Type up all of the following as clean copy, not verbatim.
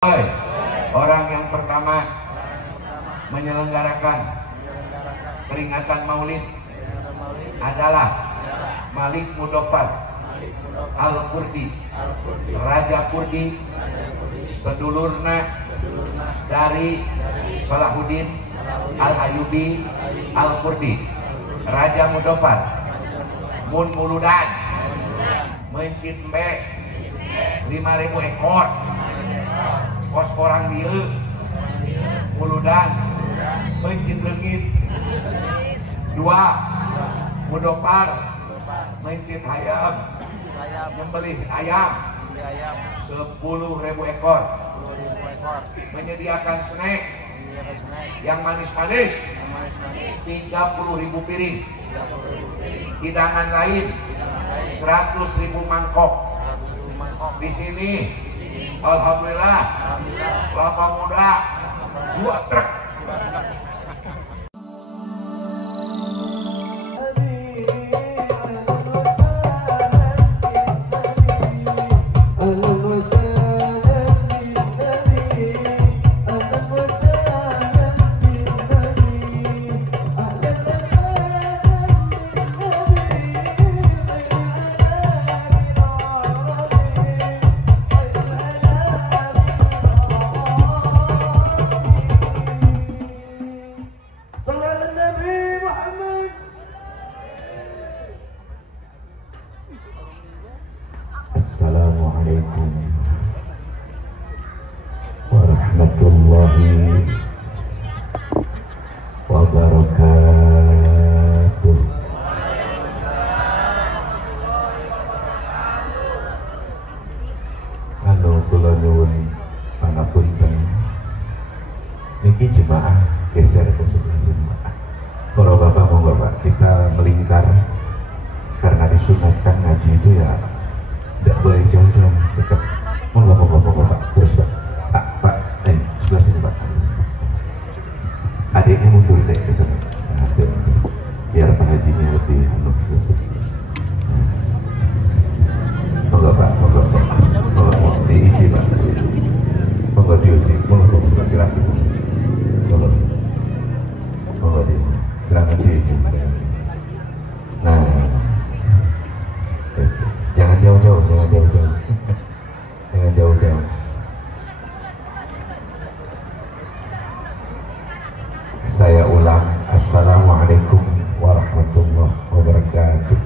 Orang yang pertama menyelenggarakan peringatan Maulid adalah Malik Mudofar Al-Kurdi, Raja Kurdi, sedulurna dari Salahuddin Al-Ayyubi Al-Kurdi. Raja Mudofar mun muludan mencit mbe 5.000 ekor kos orang dia muludan mencit leungit. 2 Mudofar mencit hayam nyembelih ayam 10.000 ekor, menyediakan snack yang manis-manis 30.000 piring, hidangan lain 100.000 mangkok. Di sini alhamdulillah kelapa muda 2 truk. Assalamualaikum warahmatullahi wabarakatuh. Anu kula nyuwun pangapunten niki jemaah geser ke sebelah sini. Para bapak monggo Pak, kita melingkar karena disunatkan ngaji itu ya tidak boleh jauh-jauh, tetap monggo Pak, terus Pak, sebelah sini Pak, adiknya mundur deh ke sana, biar Pak Hajinya lebih monggo Pak, monggo diisi Pak, monggo diisi, monggo laki-laki, monggo diisi, silakan diisi. Nah, jangan jauh-jauh, jangan jauh-jauh. Saya ulang, assalamualaikum warahmatullahi wabarakatuh.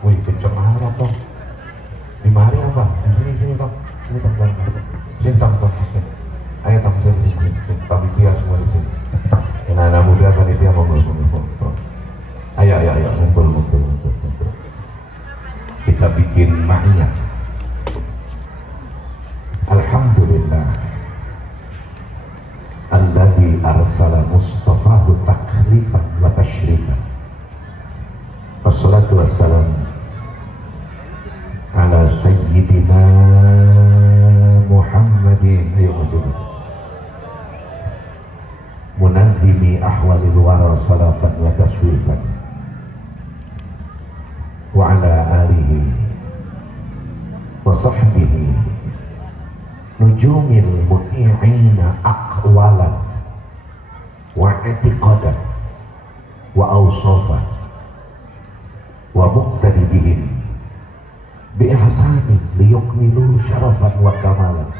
Wih, kenceng banget toh. Di mari apa? Sini toh, sini toh. Ayo toh, sini. Panitia semua di sini. Anak-anak muda panitia monggo. Ayo, ngumpul. Kita bikin maknya. Alhamdulillah alladzi arsala mustafahu takrifan wa tashrifan. Wassalatu wassalam ala sayyidina Muhammadin munadzimi ahwalil wara salafan wa taswifan wa ala alihi wa sahbihi nujumil muti'ina aqwalan wa i'tiqadan wa awsafan wa muqtadi bihim bi ihsanin liyukmilu syarafan wa kamalan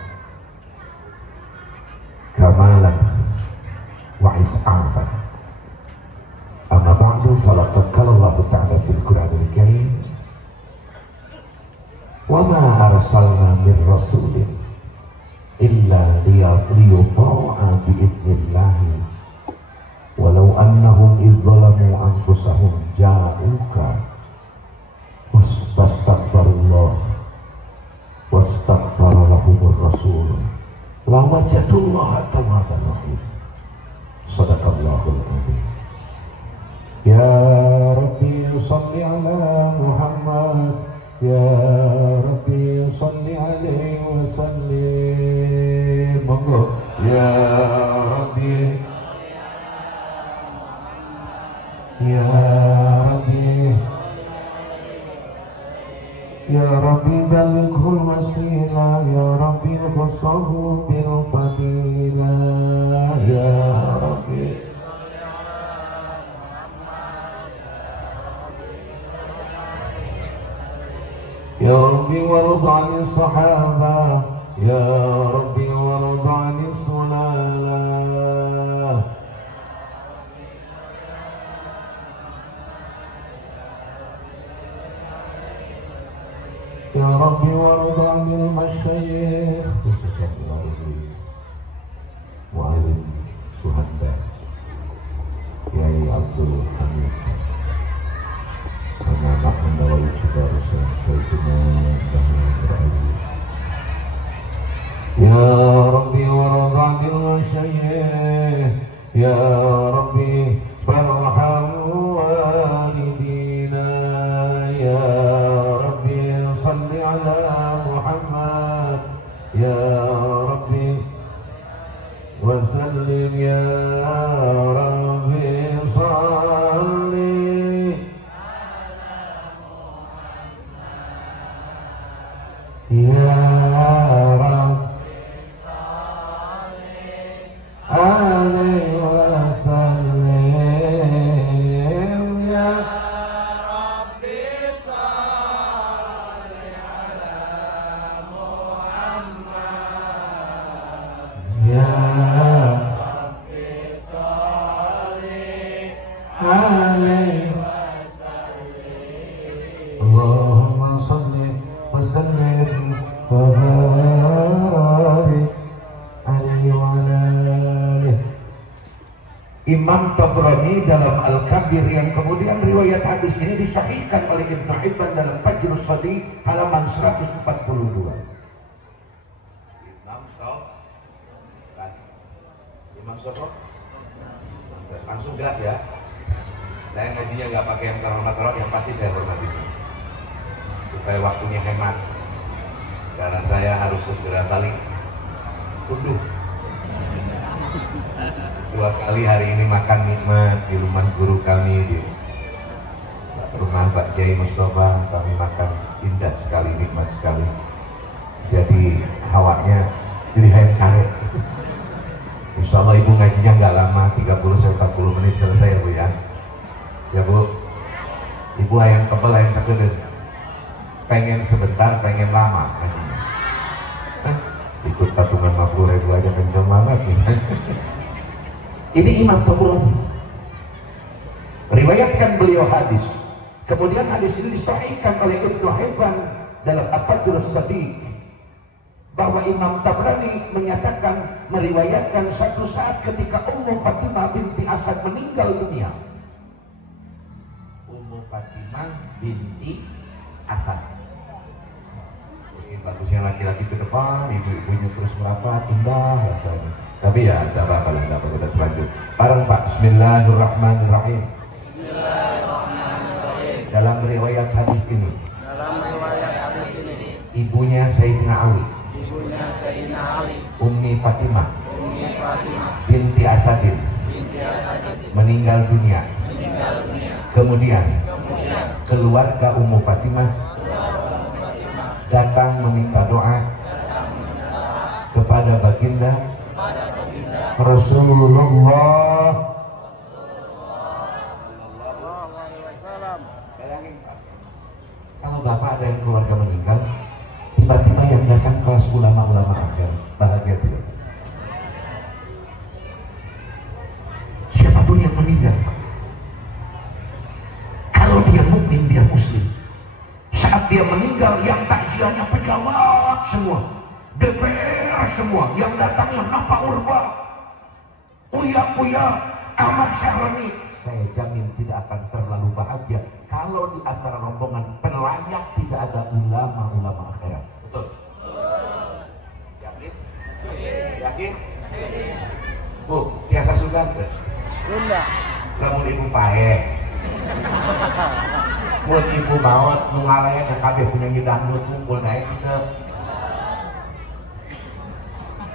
wa is'afan. Amma ba'du, falaqad qala Allah ta'ala fil Qur'anil Karim wa ma arsalna min rasulin illa liyuta'a bi'idnillahi walau annahum idh zalamu anfusahum ja'uka wastaghfirullah wastaghfara lahumur rasul lawajadullah tawwaban rahim. Sadaqallahul adzim. Ya Rabbi salli ala Muhammad, ya Rabbi salli alaihi wa sallim. Monggo ya Rabbi, ya Rabbi Ya Rabbi balighul wasilah, Ya Rabbi khussahu bil fadilah, Ya Rabbi. Ya Rabbi warḍ 'anil sahabah, Ya Rabbi warḍ 'anis sulalah. Ya Rabbi warḍ 'anil masyayikh, khususnya melalui Mu'alim Suhanda Kiai Abdul Hamid, anak mendawai juga Rasul Sayyidina Muhammad Ali. Ya Rabbi warḍ 'anil masyayikh, Ya Rabbi farham walidina, Ya Rabbi salli ala Muhammad, Ya Rabbi wa sallim, Ya Rabbi salli Ya Rabbi salli alaihi wa sallim, Ya Rabbi salli ala Muhammad, Ya Rabbi salli alaihi wa sallim. Allahumma salli wa sallim wa barik alaihi wa ala alihi. Imam Tabrani dalam Al-Kabir yang kemudian riwayat hadis ini disahihkan oleh Ibnu Hibban dalam Fajrus Shadiq halaman 142. Imam Sopo? Langsung jelas ya. Saya ngajinya nggak pakai yang terhormat-terhormat, yang pasti saya hormati supaya waktunya hemat. Karena saya harus segera balik tunduh. 2 kali hari ini makan nikmat di rumah guru kami di rumah Pak Kiai Mustafa. Kami makan indah sekali, nikmat sekali. Jadi hawanya jadi hayang sare. Insya Allah ibu ngajinya nggak lama, 30-40 menit selesai ya Bu ya. Ya Bu, ibu hayang tebel, hayang sakit. Pengen sebentar, pengen lama ngajinya. Ikut patungan 50.000 aja kenceng banget nih. Ini Imam Tabrani riwayatkan beliau hadis. Kemudian hadis ini disahihkan oleh Ibnu Hibban dalam Al-Fajrus Shadiq, bahwa Imam Tabrani menyatakan, meriwayatkan satu saat ketika Ummu Fatimah binti Asad meninggal dunia. Ummu Fatimah binti Asad. Ini bagusnya laki-laki ke depan, ibu-ibunya terus merapat, indah rasanya. Tapi ya, tidak apa-apa lah, tidak apa-apa, kita lanjut. Bareng Pak, Bismillahirrahmanirrahim. Bismillahirrahmanirrahim. Dalam riwayat hadis ini, ibunya Sayyidina Ali, Ummi Fatimah binti Asadin meninggal dunia. Kemudian keluarga Ummu Fatimah datang meminta doa kepada baginda Rasulullah. Bayangin Pak, kalau Bapak ada yang keluarga meninggal, tiba-tiba yang datang kelas ulama-ulama akhir, bahagia tidak? Siapapun yang meninggal, kalau dia mukmin, dia muslim, saat dia meninggal yang takziahnya pejabat semua, DPR semua, yang datangnya Napa Urba, Uya Ahmad Syahrani, saya jamin tidak akan terlalu bahagia kalau di antara rombongan pelayak tidak ada ulama-ulama akhirat. Betul? Yakin? Yakin? Bu, tiasa Sunda ke? Sunda. Lamun ibu pae. Mun ibu maut nungalaya dan kabeh penyanyi dangdut kumpul naik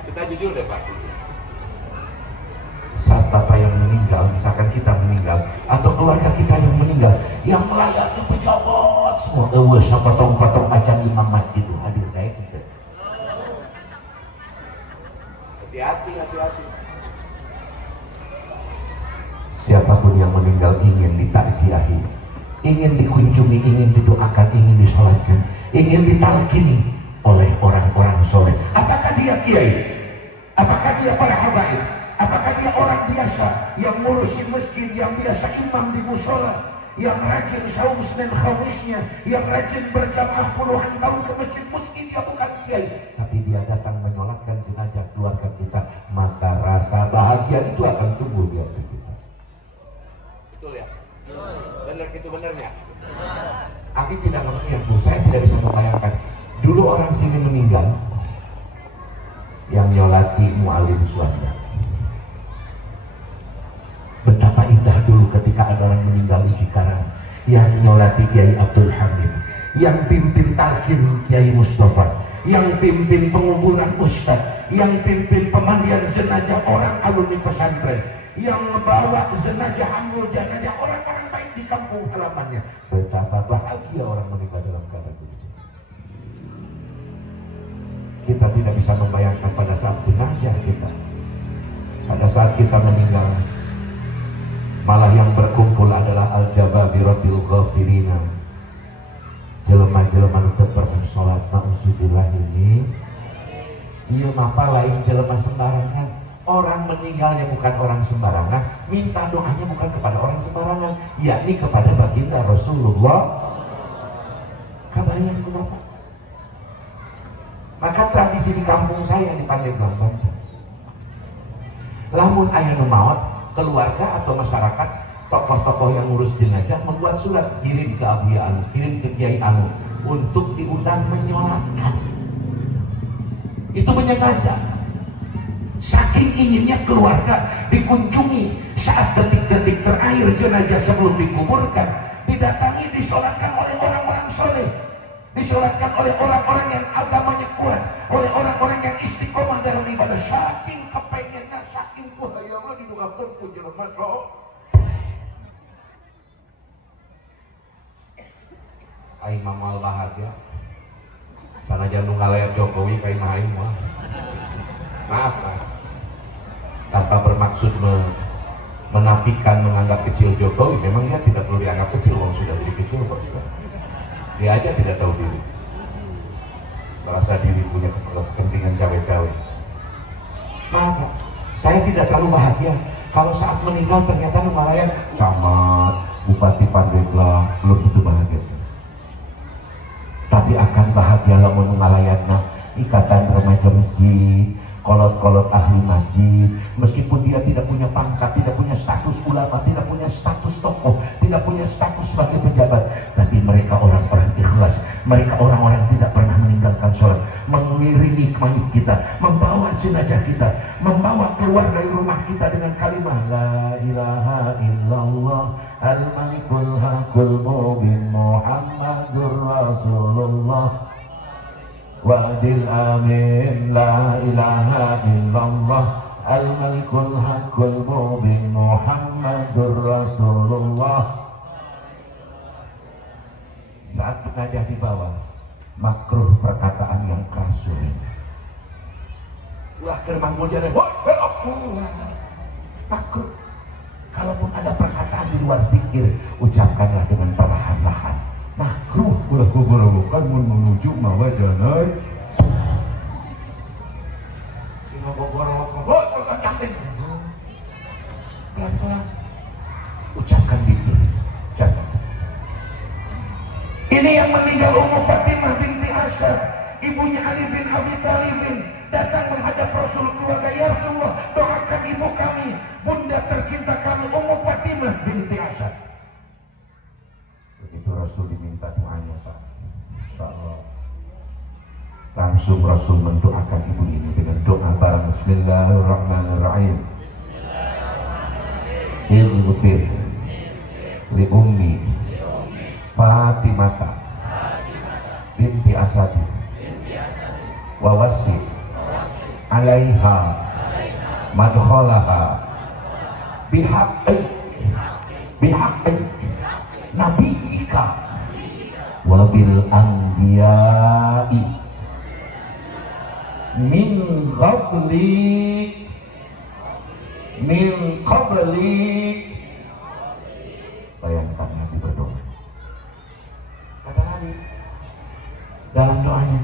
kita jujur deh Pak. Saat Bapak yang meninggal, misalkan kita meninggal, atau keluarga kita yang meninggal, yang melayani pejabat semua, sapatong-patong aja imam masjid itu hadir kayak gitu. Hati-hati. Siapapun yang meninggal ingin ditakziahi, ingin dikunjungi, ingin didoakan, ingin disolatkan, ingin ditalkini oleh orang-orang soleh. Apakah dia kiai? Apakah dia para habaib? Apakah dia orang biasa yang ngurusin masjid, yang biasa imam di musola, yang rajin saum Senin Khamisnya, yang rajin berjamaah puluhan tahun ke masjid? Meski dia bukan kiai, tapi dia datang menyolatkan jenazah keluarga kita, maka rasa bahagia itu akan tumbuh di hati kita. Betul ya? Benar itu benernya. Aku tidak mengerti, saya tidak bisa membayangkan. Dulu orang sini meninggal, yang nyolati mu'alim Suwanda. Betapa indah dulu ketika ada orang meninggal di Cikarang, yang nyolati Kiai Abdul Hamid, yang pimpin talqin Kiai Mustafa, yang pimpin penguburan Ustaz, yang pimpin pemandian jenazah orang alumni pesantren, yang membawa jenazah ambil jenazah orang-orang baik di kampung halamannya. Betapa bahagia orang meninggal dalam keadaan itu. Kita tidak bisa membayangkan pada saat jenazah kita, pada saat kita meninggal, malah yang berkumpul adalah al-jababiratil ghafirina, jelema-jelema nu teu pernah salat. Na'udzubillah ini ieu mah lain jelema sembarangan. Orang meninggalnya bukan orang sembarangan, minta doanya bukan kepada orang sembarangan, yakni kepada baginda Rasulullah. Kabayang kenapa? Maka tradisi di kampung saya di Pandeglang, Banten, lamun aya nu maot, keluarga atau masyarakat, tokoh-tokoh yang ngurus jenazah membuat surat kirim ke Abdi Anu, kirim ke Kiai Anu untuk diundang menyolatkan. Itu menyengaja. Saking inginnya keluarga dikunjungi saat detik-detik terakhir jenazah sebelum dikuburkan, didatangi, disolatkan oleh orang-orang soleh, disolatkan oleh orang-orang yang agamanya kuat, oleh orang-orang yang istiqomah dalam ibadah. Saking kepengennya, saking kuhayama didoakan ku jelema sok. Aing mamal bahagia. Sanajan nu ngaleat Jokowi ka imah aing mah. Maaf lah. Tanpa bermaksud menafikan, menganggap kecil Jokowi, memang dia tidak perlu dianggap kecil, wong sudah jadi kecil kok sudah. Dia aja tidak tahu diri, merasa diri punya kepentingan cawe-cawe. Maka saya tidak terlalu bahagia kalau saat meninggal ternyata lumalayan camat, bupati Pandeglang, belum tentu bahagia. Tapi akan bahagia lamun ngalayatna ikatan remaja masjid, kolot-kolot ahli masjid, meskipun dia tidak punya pangkat, tidak punya status ulama, tidak punya status tokoh, tidak punya status sebagai pejabat, tapi mereka orang-orang ikhlas, mereka orang-orang tidak pernah meninggalkan sholat, mengiringi mayit kita, membawa jenazah kita, membawa keluar dari rumah kita dengan kalimat la ilaha illallah al-malikul hakul mubin Muhammadur Rasulullah Wa'adil amin la ilaha illallah al-malikul hakul mubin Muhammadur Rasulullah. Saat jenazah dibawa, makruh perkataan yang keras. Ulah kermang mujane, makruh. Kalaupun ada perkataan di luar pikir, ucapkanlah dengan perlahan-lahan. Makruh. Ulah bukan menuju mawa jalan. Sino pelan-pelan. Ucapkan dikir. Jangan. Ini yang meninggal Ummu Fatimah binti Asyad, ibunya Ali bin Abi Thalib, datang menghadap Rasul keluarga, ya Rasulullah, doakan ibu kami, bunda tercinta kami, Ummu Fatimah binti Asyad. Begitu Rasul diminta doanya, Pak, insyaallah langsung Rasul mendoakan ibu ini dengan doa bareng Bismillahirrahmanirrahim. Ighfir li ummi Fatimata binti Asadi wa wasi alaiha madkhalaha bihaqqi nabiyika wa bil anbiya min qabli. Bayangkan Nabi berdoa. Kata Nabi dalam doanya,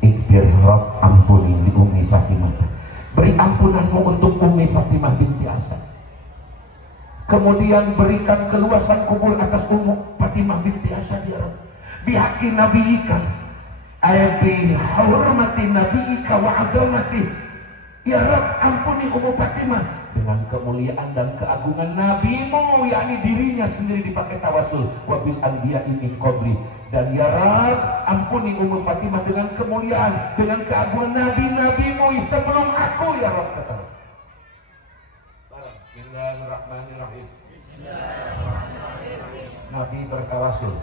Ighfir Rabb, ampuni li Ummi Fatimah, beri ampunanmu untuk Ummi Fatimah binti Asad. Kemudian berikan keluasan kubur atas Ummu Fatimah binti Asad ya Rabb, bihaqi nabiyika, ay bi hurmati nabiyika wa azamati. Ya Rabb, ampuni Ummu Fatimah dengan kemuliaan dan keagungan nabimu, yakni dirinya sendiri dipakai tawasul, wabil anbiya min qabli. Dan ya Rabb, ampuni Ummu Fatimah dengan kemuliaan, dengan keagungan nabi-nabimu sebelum aku ya Rabb. Kata Bismillahirrahmanirrahim. Nabi bertawasul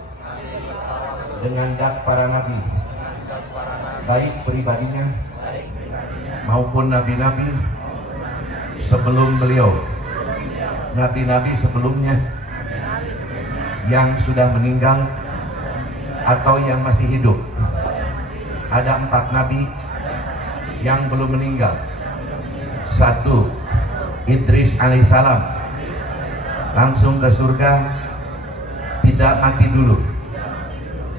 dengan zat para nabi, baik pribadinya maupun nabi-nabi sebelum beliau, nabi-nabi sebelumnya yang sudah meninggal atau yang masih hidup. Ada 4 nabi yang belum meninggal. 1, Idris alaihissalam langsung ke surga, tidak mati dulu.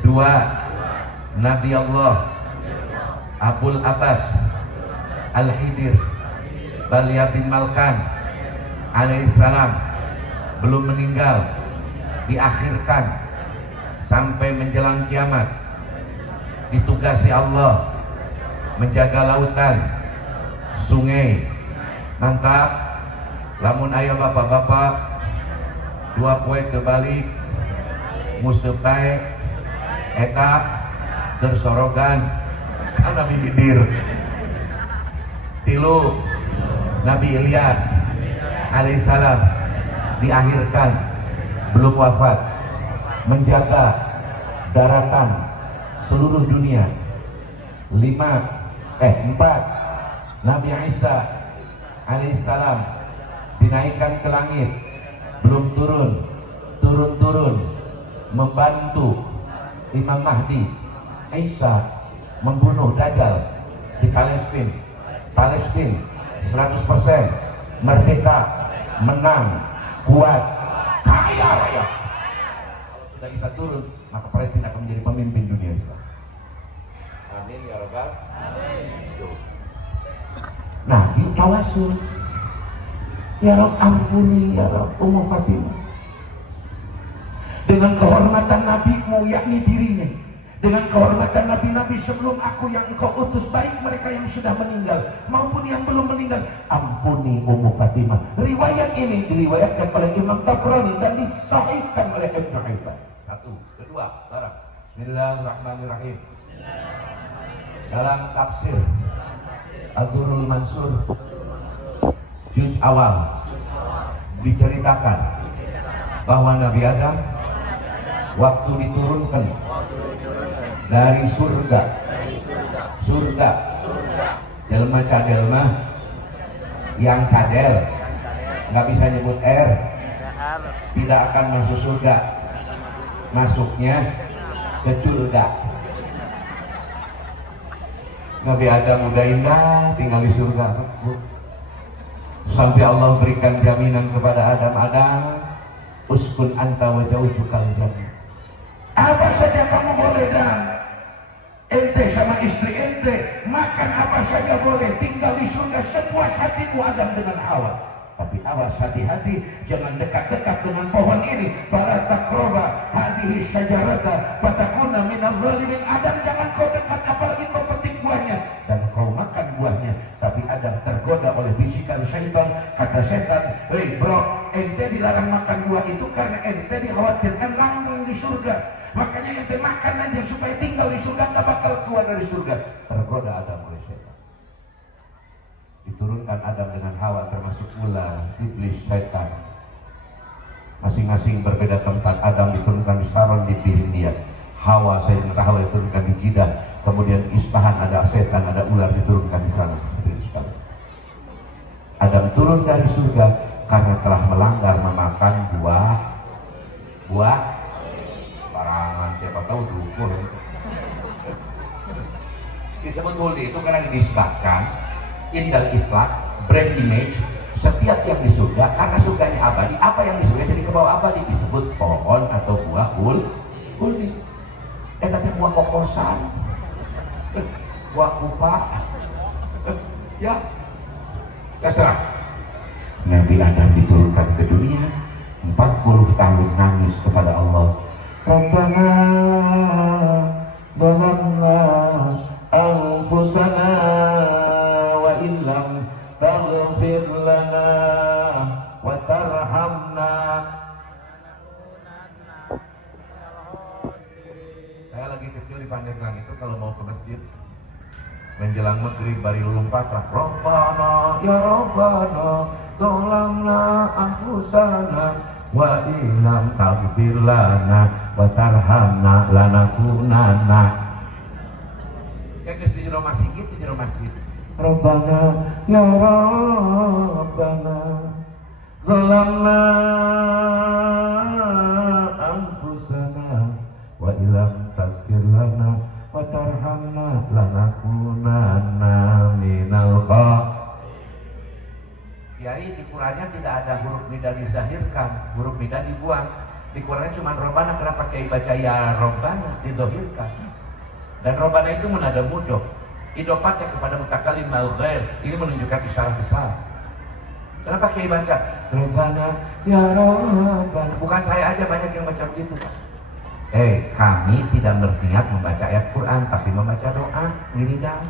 2, Nabi Allah Abul Abbas Al-Hidir Balia bin Malkan alaihissalam belum meninggal, diakhirkan sampai menjelang kiamat, ditugasi Allah menjaga lautan, sungai. Mantap. Lamun ayah bapak-bapak 2 poe kebalik musuh bae eta tersorogan karena Nabi Hidir. 3, Nabi Ilyas alaihissalam diakhirkan belum wafat, menjaga daratan seluruh dunia. 4, Nabi Isa alaihissalam dinaikkan ke langit, belum turun membantu Imam Mahdi Isa membunuh Dajjal di Palestina 100% merdeka, menang, kuat, kaya raya. Kalau sudah Isa turun, maka Palestina akan menjadi pemimpin dunia Islam. Amin ya Rabbal Alamin. Nabi tawasul, ya Rabb ampuni ya Rabb Ummu Fatimah dengan kehormatan nabimu, yakni dirinya, dengan kehormatan nabi-nabi sebelum aku yang engkau utus, baik mereka yang sudah meninggal maupun yang belum meninggal. Ampuni Ummu Fatimah. Riwayat ini diriwayatkan oleh Imam Tabrani dan disahihkan oleh Ibnu Hibban. 1, 2, barang. Bismillahirrahmanirrahim. Dalam tafsir Ad-Durrul Mansur juz awal diceritakan bahwa Nabi Adam waktu diturunkan dari surga jelma cadelma yang cadel nggak bisa nyebut R, tidak akan masuk surga, masuknya ke surga. Nabi Adam udah indah tinggal di surga sampai Allah berikan jaminan kepada Adam, uskun anta wa zaujukal jannah, apa saja kamu boleh, dan ente sama istri ente makan apa saja boleh, tinggal di surga sepuas hatimu Adam dengan Hawa. Tapi awas, hati-hati, jangan dekat-dekat dengan pohon ini. Fala taqraba hadhihi syajarata fatakuna minadh dhalimin. Adam, jangan kau dekat, apalagi kau petik buahnya dan kau makan buahnya. Tapi Adam tergoda oleh bisikan syaitan. Kata setan, hei bro, ente dilarang makan buah itu karena ente dikhawatirkan langgeng di surga. Makanya ente makan aja supaya tinggal di surga, gak bakal keluar dari surga. Tergoda Adam oleh setan. Diturunkan Adam dengan Hawa, termasuk mula iblis setan. Masing-masing berbeda tempat. Adam diturunkan di Saron di piring dia, Hawa diturunkan di Jidah, kemudian Ispahan ada setan, ada ular diturunkan di sana. Adam turun dari surga karena telah melanggar memakan buah barangan, siapa tahu dukun. Disebut huldi itu karena dinisbatkan indal itlaq, brand image, setiap yang di surga karena surganya abadi, apa yang di surga jadi ke bawah abadi disebut pohon atau buah huldi. Tapi buah kokosan, buah kupa, ya terserah. Nabi Adam diturunkan ke dunia 40 tahun nangis kepada Allah. Rabbana dhalamna anfusana wa illam taghfir lana wa tarhamna. Saya lagi kecil di Pandeglang itu kalau mau ke masjid menjelang maghrib bari lulung patah, Rabbana ya Rabbana dhalamna anfusana wa illam taghfir lana wa tarhamna lanakunanna. Ya geus di jero masjid, di jero masjid. Rabbana ya Rabbana dhalamna anfusana wa illam taghfir lana wa tarhamna lanakunanna minal khasirin. Kiai di Qurannya tidak ada huruf nida disahirkan, huruf nida dibuang. Di Qurannya cuma Robbana, kenapa Kiai baca ya Robbana, didohirkan. Dan Robbana itu menada mudof, idopatnya kepada mutakalim al-ghair, ini menunjukkan isyarat besar. Kenapa Kiai baca Robbana ya Robbana? Bukan saya aja, banyak yang baca begitu. Kami tidak berniat membaca ayat Quran, tapi membaca doa, wiridan.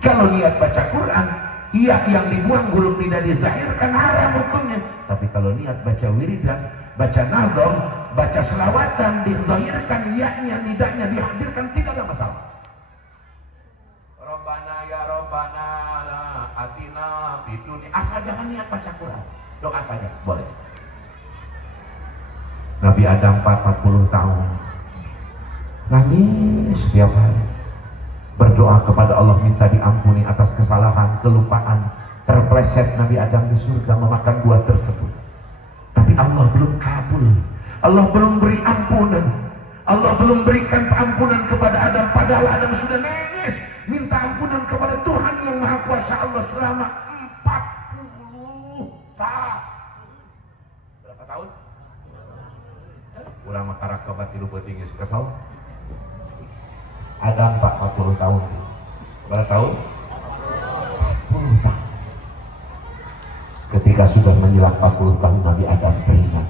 Kalau niat baca Quran, iya yang dibuang huruf tidak dizahirkan haram hukumnya. Tapi kalau niat baca wiridan, baca nadom, baca selawatan, dizahirkan iyanya, nidanya dihadirkan, tidak ada masalah. Robbana ya Robbana atina fid dunya, asal jangan niat baca Quran, doa saja boleh. Nabi Adam 40 tahun nangis setiap hari, berdoa kepada Allah minta diampuni atas kesalahan, kelupaan, terpleset Nabi Adam di surga memakan buah tersebut. Tapi Allah belum kabul, Allah belum beri ampunan, Allah belum berikan ampunan kepada Adam, padahal Adam sudah nangis minta ampunan kepada Tuhan yang Maha Kuasa Allah selama 40 tahun. Berapa tahun? Ulama karakter tilu penting kesal. Adam 40 tahun. Berapa tahun? 40 tahun. Ketika sudah menjelang 40 tahun, Nabi Adam teringat.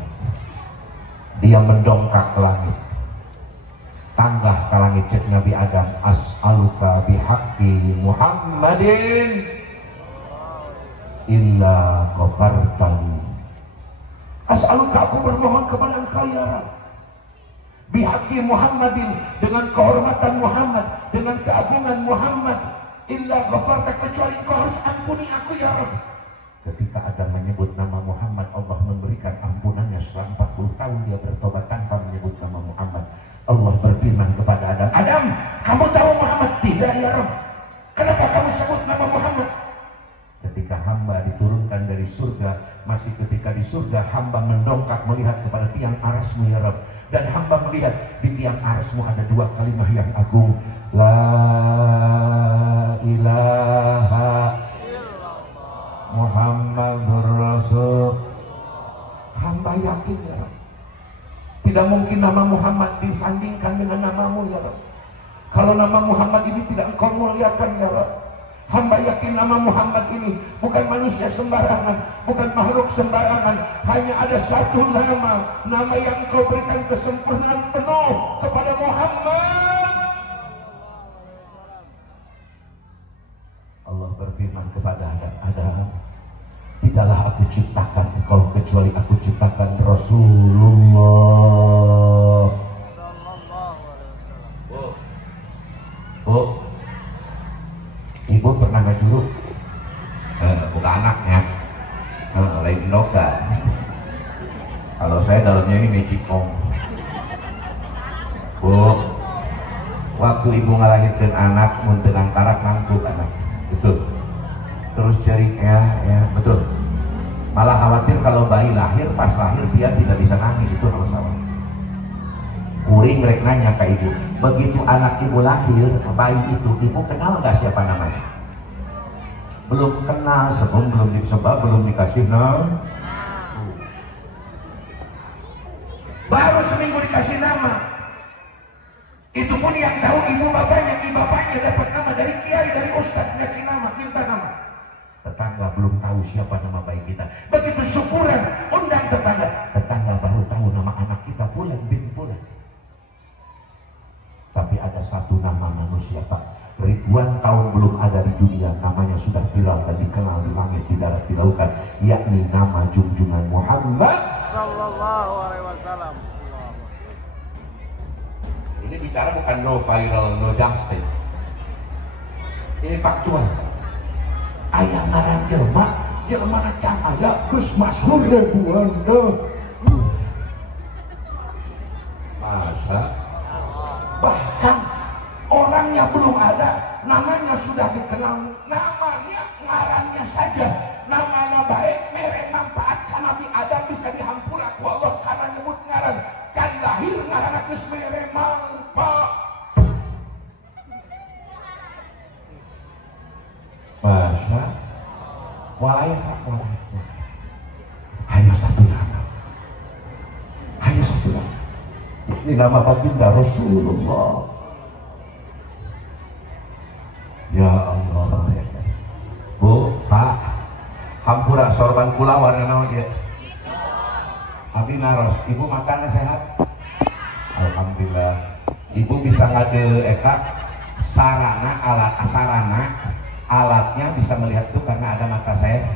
Dia mendongkak ke langit. Tanggah ke langit cek Nabi Adam, as'aluka bihaqqi Muhammadin illa ghafartani. As'aluka, aku bermohon kepada Engkau ya Rabb, bihaqqi Muhammadin, dengan kehormatan Muhammad, dengan keagungan Muhammad, illa ghafarta, kecuali Engkau harus ampuni aku ya Rabb. Ketika Adam menyebut nama Muhammad, Allah memberikan ampunannya. Selama 40 tahun dia bertobat tanpa menyebut nama Muhammad. Allah berfirman kepada Adam, Adam, kamu tahu Muhammad? Tidak ya Rabb. Kenapa kamu sebut nama Muhammad? Ketika hamba diturunkan dari surga, masih ketika di surga, hamba mendongkak melihat kepada tiang arasmu ya Rabb. Dan hamba melihat di tiang arasmu ada dua kalimat yang agung, la ilaha Muhammadur Rasul. Hamba yakin ya Rabb, tidak mungkin nama Muhammad disandingkan dengan namamu ya Rabb. Kalau nama Muhammad ini tidak engkau muliakan ya Rabb. Hamba yakin nama Muhammad ini bukan manusia sembarangan, bukan makhluk sembarangan. Hanya ada satu nama yang engkau berikan kesempurnaan penuh kepada Muhammad. Allah berfirman kepada Adam, Adam, tidaklah aku ciptakan engkau kecuali aku ciptakan Rasulullah. Oh, ibu pernah ngajuru? Bukan anaknya, lain noga. Kalau saya dalamnya ini magicom. Bu, waktu ibu ngelahirkan anak, muntenang karak nangkuk anak, betul. Terus ceritnya, ya betul. Malah khawatir kalau bayi lahir, pas lahir dia tidak bisa nangis, itu kalau salah. Kuring mereka nanya ke ibu, begitu anak ibu lahir, bayi itu, ibu kenal gak siapa namanya? Belum kenal, sebelum belum disebab, belum dikasih nama. Baru seminggu dikasih nama. Itu pun yang tahu ibu bapaknya dapat nama dari kiai, dari ustaz, ngasih nama, minta nama. Tetangga belum tahu siapa nama bayi kita. Begitu syukuran, undang tetangga. Tetangga baru tahu nama anak kita Fulan bin Fulan. Tapi ada satu nama manusia, Pak. Ribuan tahun belum ada di dunia, namanya sudah viral dan dikenal di langit, di darat, di lautan, yakni nama junjungan Muhammad Sallallahu Alaihi Wasallam. Ini bicara bukan no viral, no justice. Ini faktual. Ayah ngaran jelma can aya geus masyhur ribuan deh. Masa? Bahkan orangnya belum ada, namanya sudah dikenal, namanya ngarannya saja, namanya baik, mere manfaat karena Nabi Adam bisa dihampura ku Allah karena nyebut ngaran. Can lahir ngaran geus mere manfaat. Masa? Walai hanya satu nama. Hanya satu nama. Ini nama baginda Rasulullah. Ya Allah. Bu, Pak, hampura sorban kula warna naon dia? Abi naros, ibu makannya sehat? Alhamdulillah. Ibu bisa ngade eka sarana alatnya bisa melihat itu karena ada mata saya.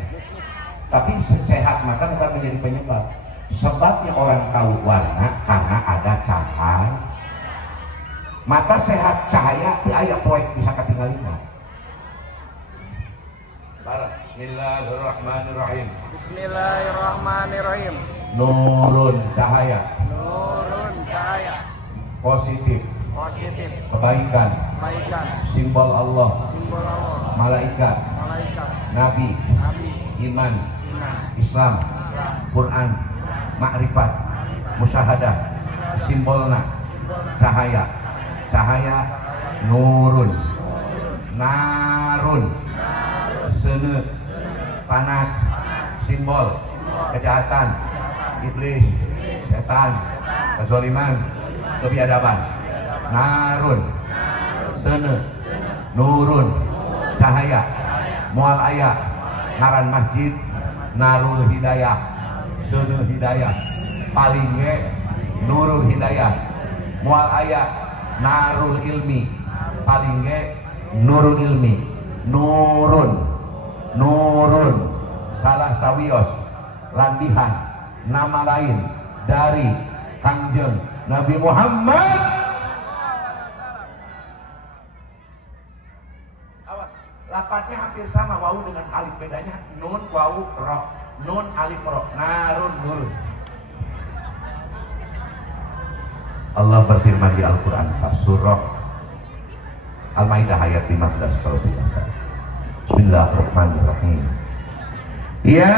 Tapi sehat mata bukan menjadi penyebab. Sebabnya orang tahu warna karena ada cahaya. Mata sehat cahaya ti aya poek bisa katinggalina. Bismillahirrahmanirrahim. Bismillahirrahmanirrahim. Nurun cahaya. Nurun cahaya. Positif. Positif. Kebaikan. Kebaikan. Simbol Allah. Simbol Allah. Malaikat. Malaikat. Nabi. Nabi. Iman. Iman. Islam. Quran. Ma'rifat. Musyahadah. Simbolna. Cahaya. Cahaya. Nurun. Narun. Sene. Panas. Simbol kejahatan, iblis, setan, kezaliman, kebiadaban. Narun, sene, nurun, cahaya, mual aya, ngaran masjid, narul hidayah, sene hidayah, paling ge nurul hidayah, mual aya, narul ilmi, paling ge nurul ilmi, nurun, salah sawios, landihan, nama lain dari Kangjeng Nabi Muhammad. Awas, lapatnya hampir sama, wawu dengan alif, bedanya nun, wawu, ro, nun, alif, ro, narun, nurun. Allah berfirman di Al-Quran, surah Al-Maidah ayat 15 kalau tidak salah. Bismillahirrahmanirrahim. Ya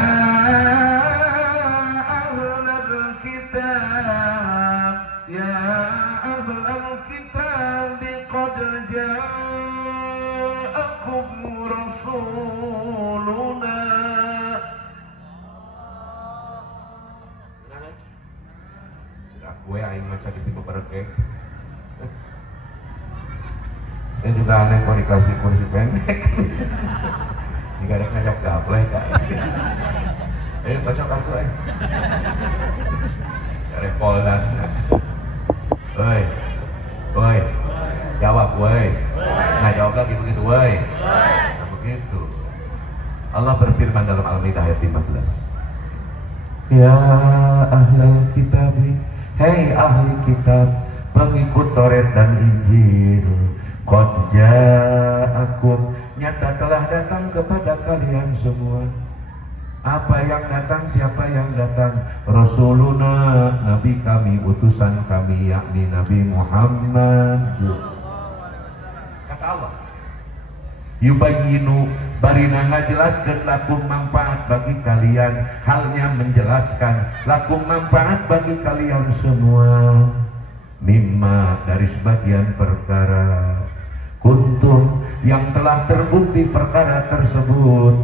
ahlal kitab, ya ahlal kitab, qad ja'akum rasuluna. Gue aing maca di situ berke. Saya juga aneh kok dikasih kursi pendek. Jika ada ngajak gaplek kak. Baca kartu repol dan woi jawab woi. Nah jawab lagi begitu woi. Nah, begitu Allah berfirman dalam Al-Maidah ayat 15. Ya ahlal kitab, hei ahli kitab, pengikut Taurat dan Injil, qad ja'akum, nyata telah datang kepada kalian semua. Apa yang datang? Siapa yang datang? Rasuluna, Nabi kami, utusan kami, yakni Nabi Muhammad. Kata Allah, yubayyinu, barina ngajelaskeun lakum manfaat bagi kalian, halnya menjelaskan lakum manfaat bagi kalian semua. mimma dari sebagian perkara kuntum yang telah terbukti perkara tersebut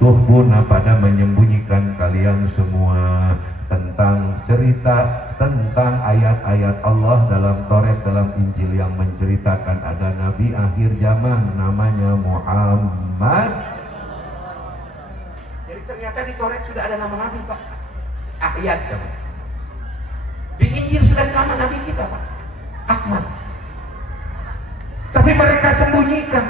tuhfuna pada menyembunyikan kalian semua tentang cerita tentang ayat-ayat Allah dalam Taurat dalam Injil yang menceritakan ada nabi akhir zaman namanya Muhammad. Jadi ternyata di Taurat sudah ada nama nabi, Pak. Ayat, Pak. Di Injil sudah ada nama nabi kita, Pak. Ahmad. Tapi mereka sembunyikan.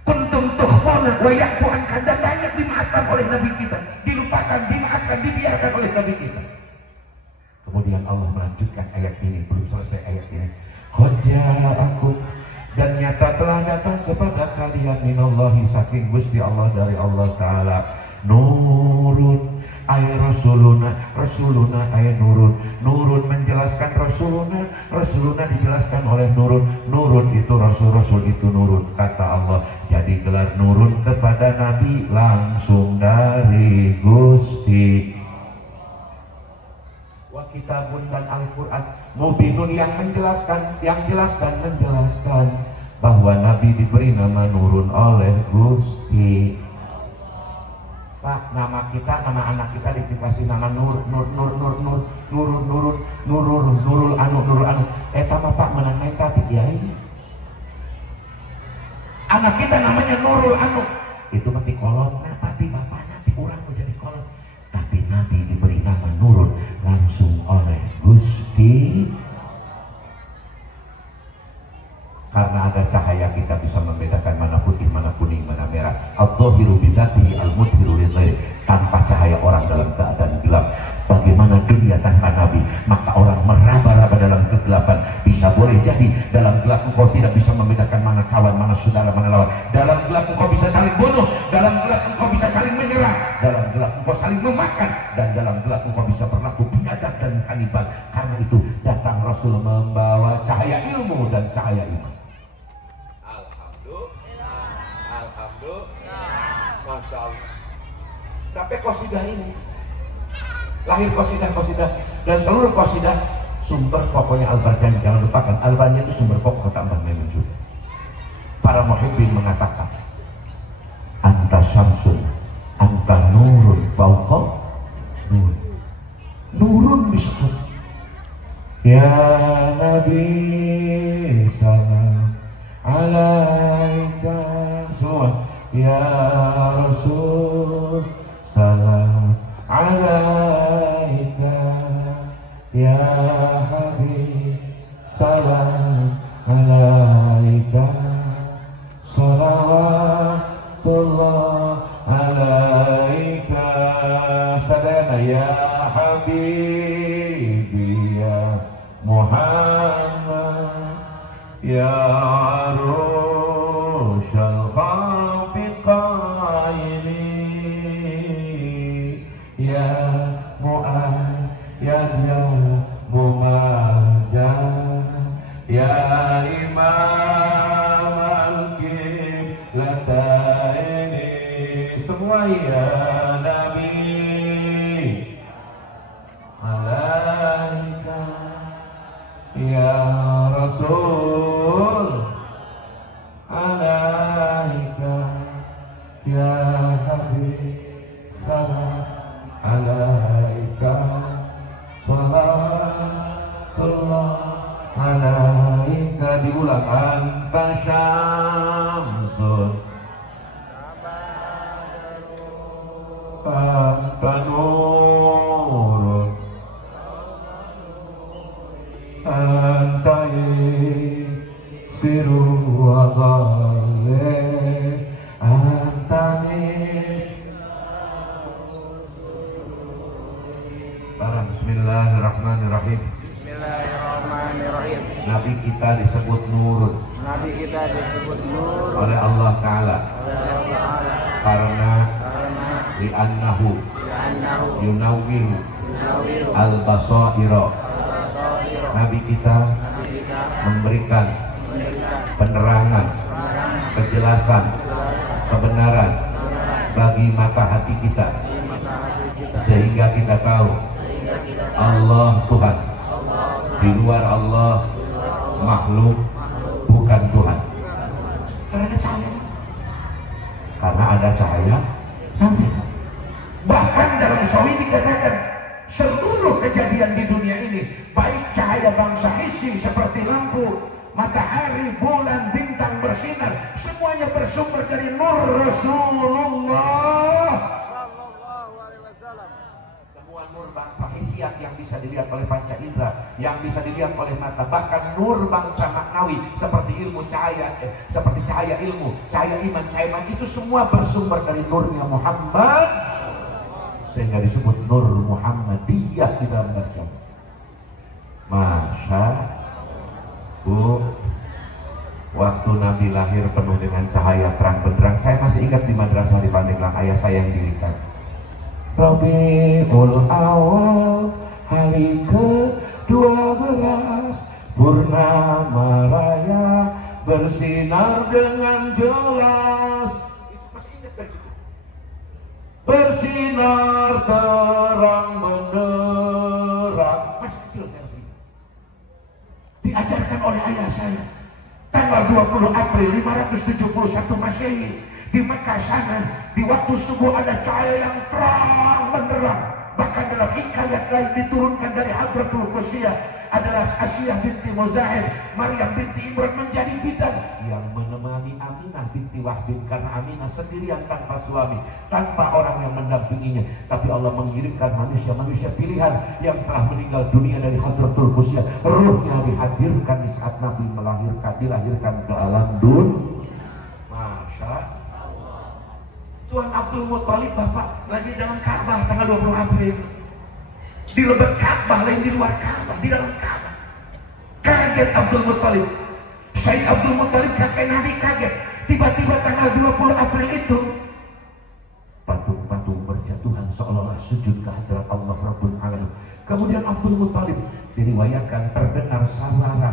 Kuntum tukhfuna wa ya'fu'an, dan banyak dimaafkan oleh nabi kita, dilupakan, dimaafkan, dibiarkan oleh nabi kita. Kemudian Allah melanjutkan ayat ini, belum selesai ayat ini. Qad ja'akum, dan nyata telah datang kepada kalian minallahi saking Gusti Allah dari Allah Ta'ala nurun ay rasuluna ay nurun menjelaskan rasuluna dijelaskan oleh nurun itu rasul itu nurun kata Allah. Jadi gelar nurun kepada nabi langsung dari Gusti. Wa kitabun, dan Al-Quran mubinun yang menjelaskan bahwa nabi diberi nama nurun oleh Gusti. Pak, nama kita, nama anak kita dikasih nama Nurul anu. Eta mah Pak menang main tapi dia ini. Anak kita namanya Nurul anu. Itu mati kolot, pati bapak nanti orang mau jadi kolot. Tapi Nabi diberi nama Nurul langsung oleh Gusti. Karena ada cahaya kita bisa membedakan mana putih, mana kuning, mana merah. Al-Dhahiru bidzatihi al-mudhiru lil-ghairi. Tanpa cahaya orang dalam keadaan gelap. Bagaimana dunia tanpa Nabi? Maka orang meraba-raba dalam kegelapan. Bisa boleh jadi dalam gelap engkau tidak bisa membedakan mana kawan, mana saudara, mana lawan. Dalam gelap engkau bisa saling bunuh. Dalam gelap engkau bisa saling menyerang. Dalam gelap engkau saling memakan. Dan dalam gelap engkau bisa berlaku biadab dan kanibal. Karena itu datang Rasul membawa cahaya ilmu dan cahaya iman. Masya Allah. Sampai qasidah ini lahir qasidah dan seluruh qasidah sumber pokoknya Al-Barjani. Jangan lupakan Al-Barjani itu sumber pokok kata Mbah Maimun juga. Para muhibbin mengatakan anta syamsun anta nurun fauqa nur. Nurun disebut ya Nabi salam alaika semua. Ya Rasul salam alaika, ya Habib salam alaika, salawatullah alaika, sadana ya Habibi ya Muhammad ya Arushal ya Mu'ayyad ya Mumajjad ya Imam Al-Qiblataini semua ya Nabi alaika ya Rasul alaika ya Habib salam alaika salatullah alaika. Diulang anta syamsun anta nurun anta siru wa ghalib anta Bismillahirrahmanirrahim. Bismillahirrahmanirrahim. Nabi kita disebut nurun. Nabi kita disebut nur oleh Allah Ta'ala karena li'annahu yunawwiru al-basaira. Nabi kita memberikan penerangan, kejelasan, kebenaran bagi mata hati kita, sehingga kita tahu Allah Tuhan. Di luar Allah makhluk bukan Tuhan. Karena ada cahaya. Karena ada cahaya nanti. Bahkan dalam Sahih dikatakan seluruh kejadian di dunia ini, baik cahaya bangsa isi seperti lampu, matahari, bulan, bintang bersinar, semuanya bersumber dari nur Rasulullah. Semua nur bangsa hisiat yang bisa dilihat oleh panca indera, yang bisa dilihat oleh mata, bahkan nur bangsa maknawi seperti ilmu cahaya, seperti cahaya ilmu, cahaya iman, itu semua bersumber dari nurnya Muhammad, sehingga disebut Nur Muhammadiyah di dalam bagian. Masya Bu, waktu Nabi lahir penuh dengan cahaya terang benderang. Saya masih ingat di madrasah di Pandeglang, ayah saya yang dirikan. Rabiul Awal, hari ke-12, purnama raya bersinar dengan jelas. Masih ingat kan? Bersinar terang benderang. Masih kecil saya masih ingat. Diajarkan oleh ayah saya tanggal 20 April 571 Masehi di Mekah sana, di waktu subuh ada cahaya yang terang benderang. Bahkan dalam hikayat lain diturunkan dari Hadratul Qudsiyah adalah Asiyah binti Muzahid, Maryam binti Imran menjadi bidan yang menemani Aminah binti Wahbin, karena Aminah sendirian tanpa suami, tanpa orang yang mendampinginya. Tapi Allah mengirimkan manusia-manusia pilihan yang telah meninggal dunia dari Hadratul Qudsiyah. Ruhnya dihadirkan di saat Nabi dilahirkan ke alam dunia. Masya Tuan Abdul Muthalib, Bapak lagi dalam Ka'bah tanggal 20 April. Di lebat Ka'bah, lain di luar Ka'bah, di dalam Ka'bah. Kaget Abdul Muthalib. Sayyid Abdul Muthalib kakek Nabi kaget. Tiba-tiba tanggal 20 April itu patung-patung berjatuhan seolah-olah sujud ke hadirat Allah Rabbul Alamin. Kemudian Abdul Muthalib diriwayatkan terdengar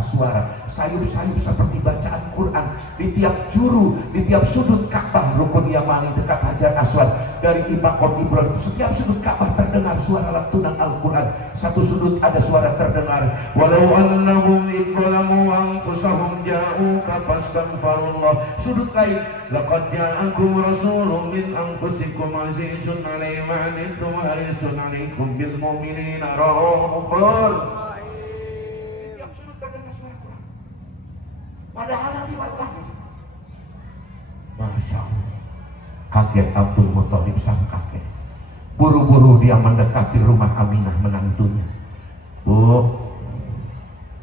suara sayup-sayup seperti bacaan Quran di tiap juru, di tiap sudut Ka'bah Rukun Yamani dekat Hajar Aswad. Dari Maqam Ibrahim, setiap sudut Ka'bah terdengar suara lantunan Al-Quran. Satu sudut ada suara terdengar, walau annahum iqlamu anfusahum ja'uka fastaghfirullah. Sudut lain, laqad ja'akum rasulun min anfusikum azizun 'alaihi ma anittum harisun 'alaikum bil mu'minina raufur. Setiap sudut terdengar suara Quran. Padahal Nabi wafat. Masya Allah. Kaget Abdul Muthalib, sang kakek. Buru-buru dia mendekati rumah Aminah menantunya. Bu,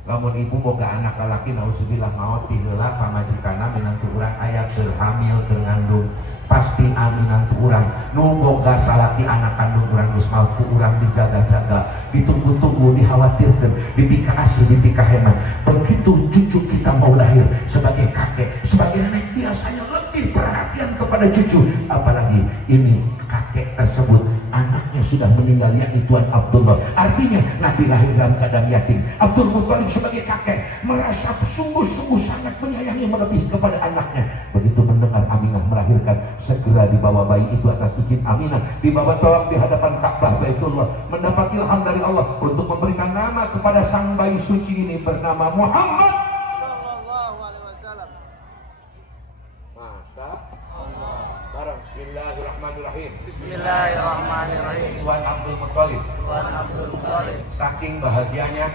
lamun ibu boga anak laki nauzubillah maut tiheula pamajikana minantu urang aya keur hamil keur ngandung, pasti aminantu urang nu boga salaki anak kandung urang geus maut ku urang dijaga-jaga, ditunggu-tunggu, dikhawatirkeun, dipika asih, dipika hemat. Begitu cucu kita mau lahir, sebagai kakek, sebagai nenek biasanya lebih perhatian kepada cucu, apalagi ini kakek tersebut anaknya sudah meninggal, yakni Tuan Abdullah. Artinya Nabi lahir dalam keadaan yatim. Abdul Muthalib sebagai kakek merasa sungguh-sungguh sangat menyayangi, melebihi kepada anaknya. Begitu mendengar Aminah melahirkan, segera dibawa bayi itu atas izin Aminah, dibawa tolak di hadapan Ka'bah Baitullah, mendapat ilham dari Allah untuk memberikan nama kepada sang bayi suci ini bernama Muhammad. Bismillahirrahmanirrahim. Bismillahirrahmanirrahim. Tuan Abdul Muthalib. Tuan Abdul Muthalib Saking bahagianya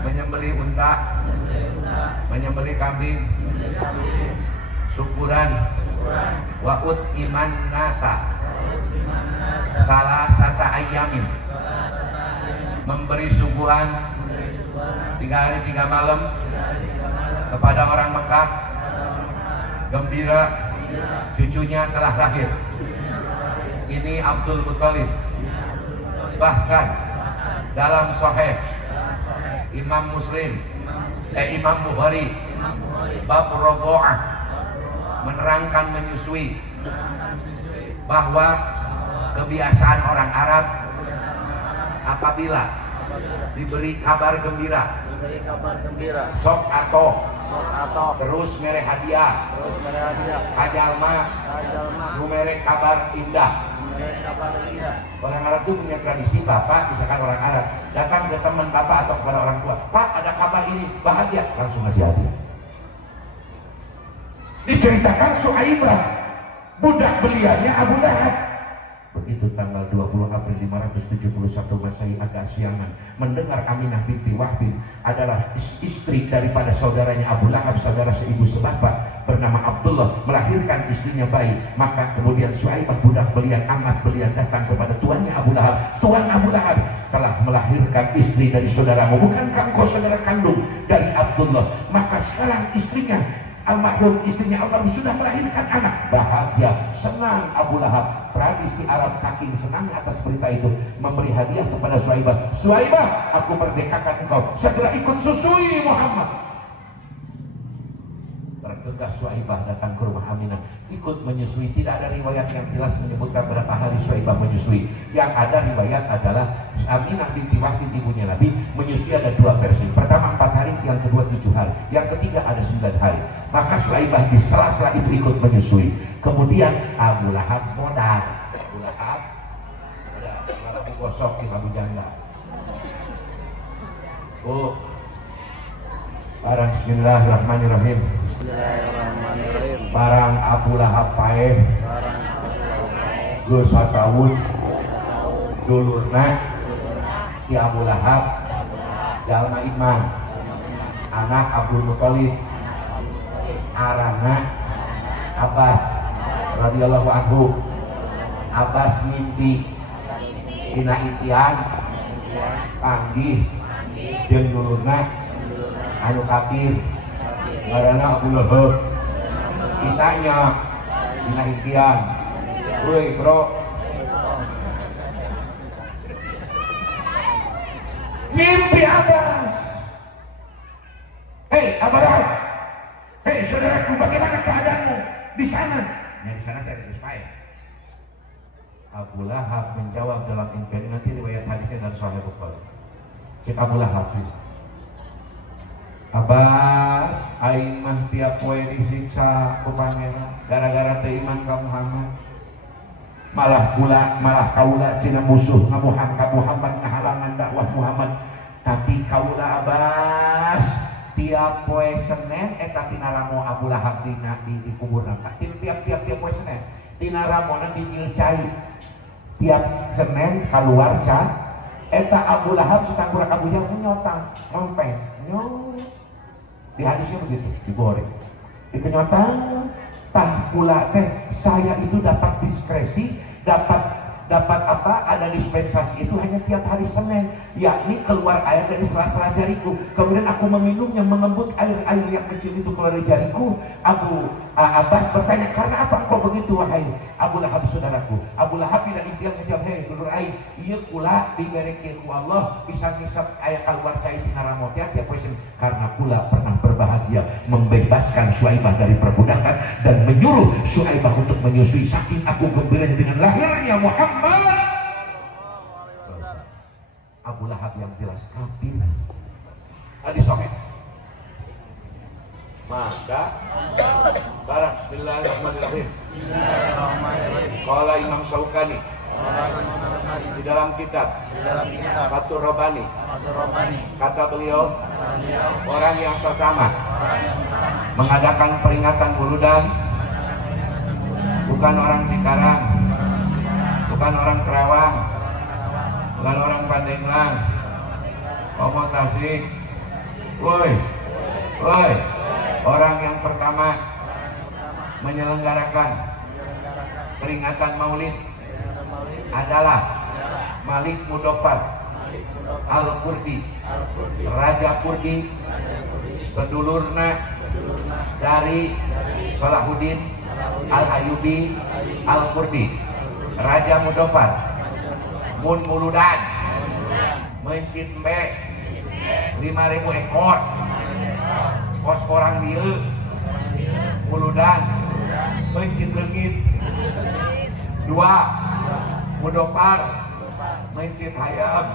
menyembelih unta, menyembelih kambing, syukuran wa'ud iman nasa salah sata ayamin, memberi suguhan 3 hari 3 malam kepada orang Mekah, gembira cucunya telah lahir. Ini Abdul Muthalib. Bahkan dalam Sahih Imam Muslim, Imam Bukhari bab Radha'ah menerangkan, menyusui bahwa kebiasaan orang Arab apabila diberi kabar gembira, sok atau terus mere hadiah, kajalma nu mere kabar indah, Orang Arab itu punya tradisi, bapak, misalkan orang Arab datang ke teman bapak atau kepada orang tua, Pak ada kabar ini, bahagia, langsung ngasih hadiah. Diceritakan Suaibah, budak beliannya Abu Lahab. Begitu tanggal 20 April 571 Masehi agak siangan, mendengar Aminah binti Wahbin adalah istri daripada saudaranya Abu Lahab, saudara seibu sebapak, bernama Abdullah, melahirkan istrinya bayi. Maka kemudian Suaibah, budak belian, amat belian, datang kepada tuannya Abu Lahab. Tuan Abu Lahab telah melahirkan istri dari saudaramu, bukankah engkau saudara kandung dari Abdullah? Maka sekarang istrinya almarhum, istrinya almarhum sudah melahirkan anak. Bahagia, senang Abu Lahab. Tradisi Arab saking senang atas berita itu, memberi hadiah kepada Suaibah. Suaibah, aku merdekakan engkau, segera ikut susui Muhammad. Tergegas Suaibah datang ke rumah Aminah, ikut menyusui. Tidak ada riwayat yang jelas menyebutkan berapa hari Suaibah menyusui. Yang ada riwayat adalah Aminah binti Wahbin, ibunya Nabi, menyusui ada dua versi. Pertama 4 hari, yang kedua 7 hari, yang ketiga ada 9 hari. Maka Suaibah di sela-sela itu ikut menyusui. Kemudian Abu Lahab modal. Abu Lahab modal, Abu gosok di Abu Janda. Oh, barang Bismillahirrahmanirrahim. Barang Abu Lahab paeh geus tahun dulurna ti Abu Lahab jalma iman, anak Abdul Muthalib, arana Abbas radhiyallahu anhu. Abbas mimpi dina impian panggih jeung dulurna anu kafir ngaranna Abu Lahab. Ditanya dina impian, "Woi bro, mimpi Abbas. Hei Abu Lahab, hei saudaraku, bagaimana keadaanmu di sana?" Yang di sana ada Ismail. Abu Lahab menjawab dalam impian, nanti riwayat hadisnya dalam Sahih Bukhari. Cek Abu Lahab, Abbas, aing mah tiap poe disiksa ku pangeran gara-gara teu iman ka Muhammad. Malah kaula cenah musuh ngamuhang ka Muhammad, ngahalangan dakwah Muhammad. Tapi kaula Abbas tiap poe Senin eta tina ramo Abu Lahab di kuburna. Tiap poe Senin tina ramona dijil cai. Tiap Senin keluar cai eta Abu Lahab sutanggurak Abu Jahal nyotang ngompeng nyong. Di hadisnya begitu, digoreng. Itu nyata, tah pula teh saya itu dapat diskresi, dapat apa? Ada dispensasi itu hanya tiap hari Senin, yakni keluar air dari sela-sela jariku. Kemudian aku meminumnya, mengembut air-air yang kecil itu keluar dari jariku. Abbas bertanya, karena apa engkau begitu wahai Abu Lahab saudaraku? Abu Lahab tidak impian ngejawab, hei dulur aing, ieu kula dibereki ku Allah bisa ngisap aya keluar cai tina ramot tiap poin, karena kula pernah berbahagia membebaskan Suaibah dari perbudakan dan menyuruh Suaibah untuk menyusui. Saking aku gembira dengan lahirnya Muhammad. Abu Lahab yang jelas kafir. Hadis sahih. Maka barang Bismillahirrahmanirrahim. Qala Imam Syaukani di dalam kitab Fathur Rabbani, kata beliau, orang yang pertama mengadakan peringatan Muludan bukan orang Cikarang, bukan orang Kerawang, bukan orang Pandeglang, Komo Tasik. Woi, orang yang pertama menyelenggarakan peringatan Maulid adalah Malik Mudoffar Al-Kurdi, Raja Kurdi, sedulurna dari Salahuddin Al-Ayyubi Al-Kurdi. Raja Mudoffar mun muludan mencit mbe 5.000 ekor kos orang dia muludan mencit leungit. 2 Mudoffar mencit hayam,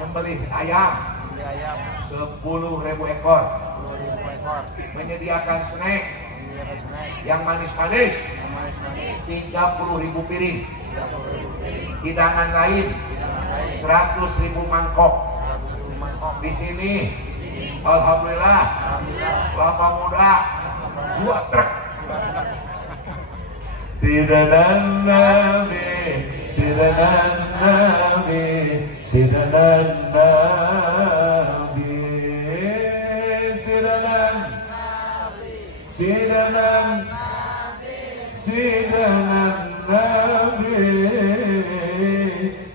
membeli ayam 10.000 ekor, menyediakan snack yang manis-manis 30.000 piring. Hidangan lain 100.000 mangkok. Di sini alhamdulillah kelapa muda 2 truk. Sidanan Nabi, sidanan Nabi, sidanan Nabi, sidanan sidanan sidanan Nabi,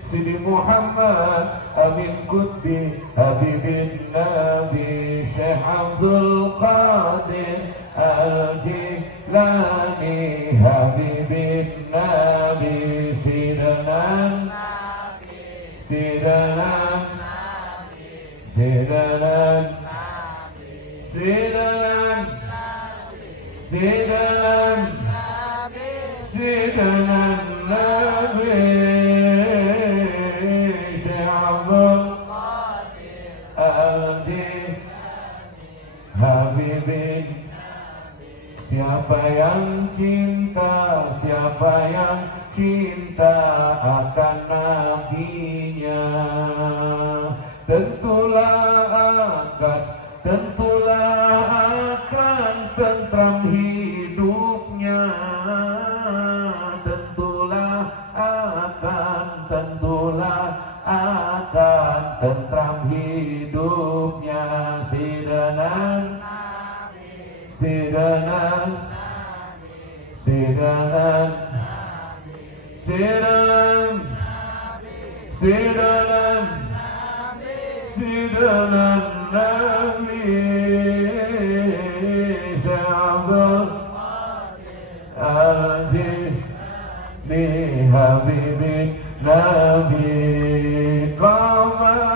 Sidi Muhammad Amin Qutbi Habibin Nabi, Syekh Abdul Qadir Al-Jilani Habibin Nabi, sidanan sidanan sidanan sidanan sidanan sidanan Nabi, Syekh Abdul Al-Jilani Habibin. Siapa yang cinta, siapa yang cinta akan nabinya, tentulah akan tentram hidupnya, tentulah akan tentram hidupnya. Sidanan sidanan sidanan sidanan sidanan sidanan Nabi, Syekh Abdul Al-Jilani Habibin Nabi, Qamarun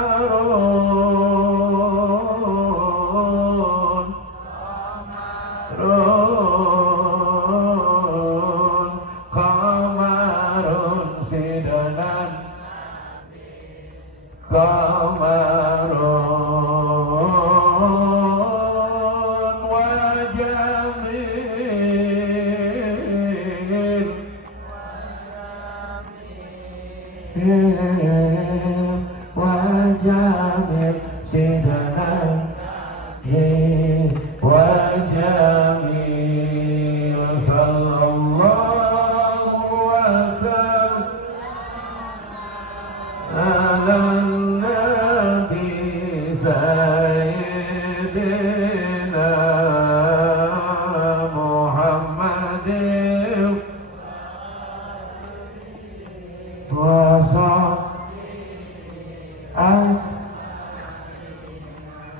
sidanan Qamarun wajamil sidanan wajamil. Sallallahu wasallam ala nabi sayyidina Muhammadin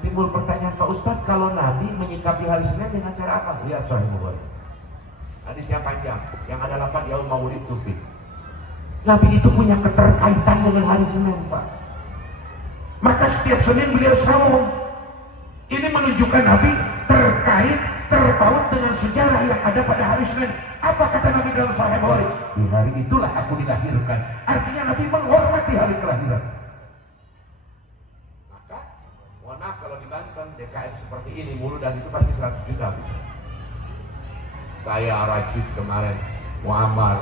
Timbul pertanyaan, Pak Ustadz, kalau Nabi menyikapi hari Senin dengan cara apa? Lihat Sahih Bukhari. Hadisnya panjang, yang ada 8 yaum maulid tufi. Nabi itu punya keterkaitan dengan hari Senin, Pak. Maka setiap Senin beliau saum. Ini menunjukkan Nabi terpaut dengan sejarah yang ada pada hari Senin. Apa kata Nabi dalam Sahih Bukhari? Di hari itulah aku dilahirkan. Artinya Nabi menghormati hari kelahiran. Maka, mohon maaf kalau di Banten DKM seperti ini mulu, dan itu pasti 100 juta bisa. Saya Rajid kemarin, Muammar,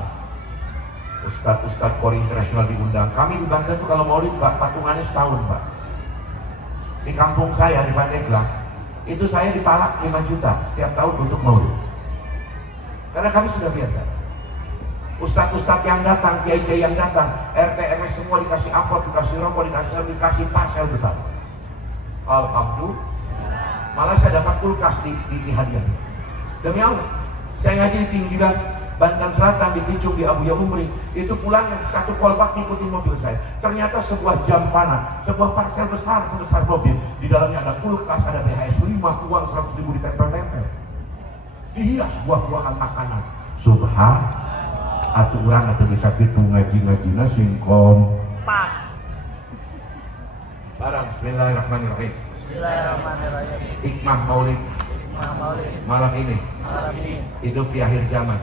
Ustadz Kori Internasional diundang. Kami di Banten itu kalau maulid, Pak, patungannya setahun, Pak. Di kampung saya di Pandeglang itu saya dipalak 5 juta setiap tahun untuk maulid, karena kami sudah biasa. Ustadz yang datang, kiai-kiai yang datang, RT RW semua dikasih amplop, dikasih rokok, dikasih parcel besar. Alhamdulillah. Malah saya dapat kulkas di hadiah. Demi Allah, saya ngaji di pinggiran Banten Selatan, di Picung, di Abu Umri. Itu pulangnya satu kolbak ngikutin mobil saya. Ternyata sebuah jam panah, sebuah parcel besar sebesar mobil. Di dalamnya ada kulkas, ada BHS 5, uang 100.000 ditempel-tempel. Dihias buah-buahan makanan. Subhan, atuh urang atuh bisa kitu ngaji-ngajina singkom. Barang, bismillahirrahmanirrahim. Bismillahirrahmanirrahim. Hikmah maulid malam ini. Hidup di akhir zaman.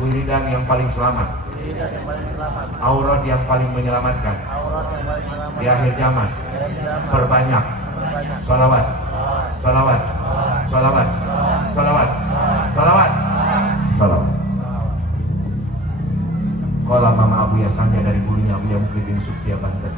Wiridan yang paling selamat. Aurat yang paling menyelamatkan. Di akhir zaman. Perbanyak salawat, salawat, salawat, salawat, salawat, salawat. biasanya dari gurunya Abu Mukridin Subtiya Banten.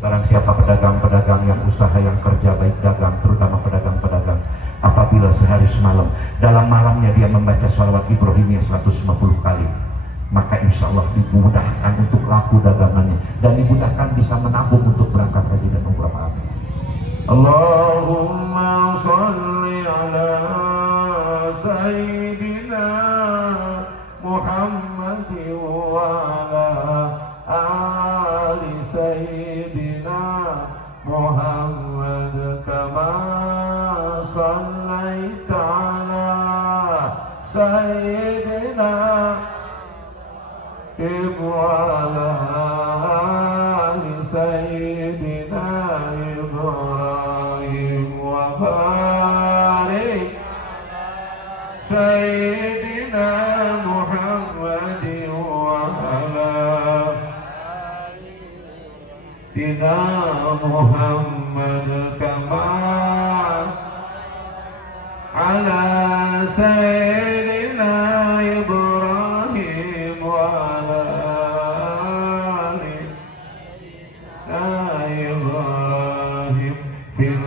Barang siapa pedagang-pedagang yang usaha yang kerja baik dagang, terutama pedagang-pedagang, apabila sehari semalam dalam malamnya dia membaca shalawat Ibrahimiyah 150 kali, maka insya Allah dimudahkan untuk laku dagangannya dan dimudahkan bisa menabung untuk berangkat haji dan umrah. Amin. Allahumma sholli ala sayyidina Muhammad wa ala ali sayyidina Muhammad kama sallaita ala sayyidina Ibrahim ali sayyidina Ibrahim wa barik sayyidina Muhammad wa ala sayyidina Muhammad kama ala sayyidina Ibrahim wa ala ali Ibrahim fil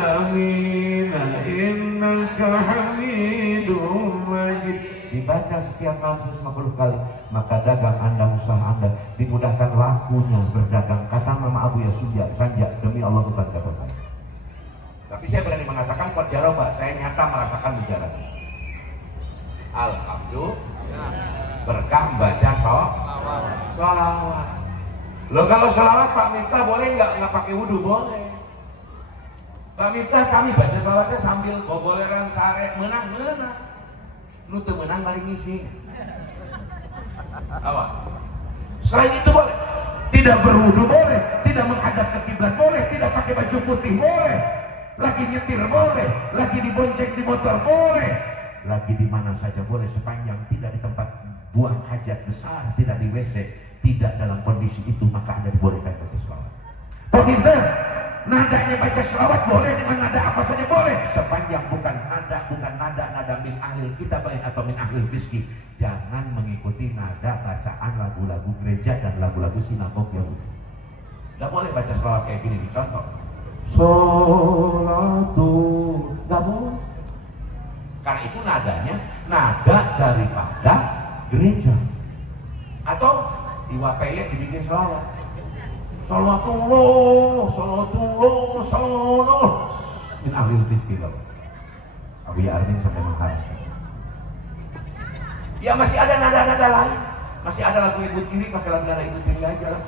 alamin innaka Hamidum Majid. Dibaca setiap malam 150 kali, maka dagang Anda, usaha Anda dimudahkan lakunya berdagang. Kata Mama Abu ya Sanja, demi Allah bukan kata saya. Tapi saya berani mengatakan buat jaroba, saya nyata merasakan bicara. Alhamdulillah, berkah membaca sholawat. Loh kalau sholawat Pak Miftah boleh nggak pakai wudhu? Boleh. Pak Miftah kami baca sholawatnya sambil boboleran sare menang. Lu tuh menang balik ngisi. Awak. Selain itu boleh. Tidak berwudu boleh, tidak menghadap ke kiblat boleh, tidak pakai baju putih boleh. Lagi nyetir boleh, lagi dibonceng di motor boleh, lagi di mana saja boleh sepanjang tidak di tempat buang hajat besar, tidak di WC, tidak dalam kondisi itu, maka Anda dibolehkan baca selawat. Pemirsa, nadanya baca selawat boleh dengan nada apa saja boleh, sepanjang bukan nada min ahlil kitab atau min ahlil fiski. Jangan mengikuti nada bacaan lagu-lagu gereja dan lagu-lagu sinagog Yahudi. Tidak boleh baca selawat kayak gini, contoh. Sholatu, nggak boleh. Karena itu nadanya nada daripada gereja. Atau di WPY dibikin selawat. Salawatullah min ahlil fiski. Abu Ya Armin sampai mengharapkan. Ya masih ada nada-nada lain. Masih ada lagu ibu tiri, pakai lagu nada ibu tiri aja lah.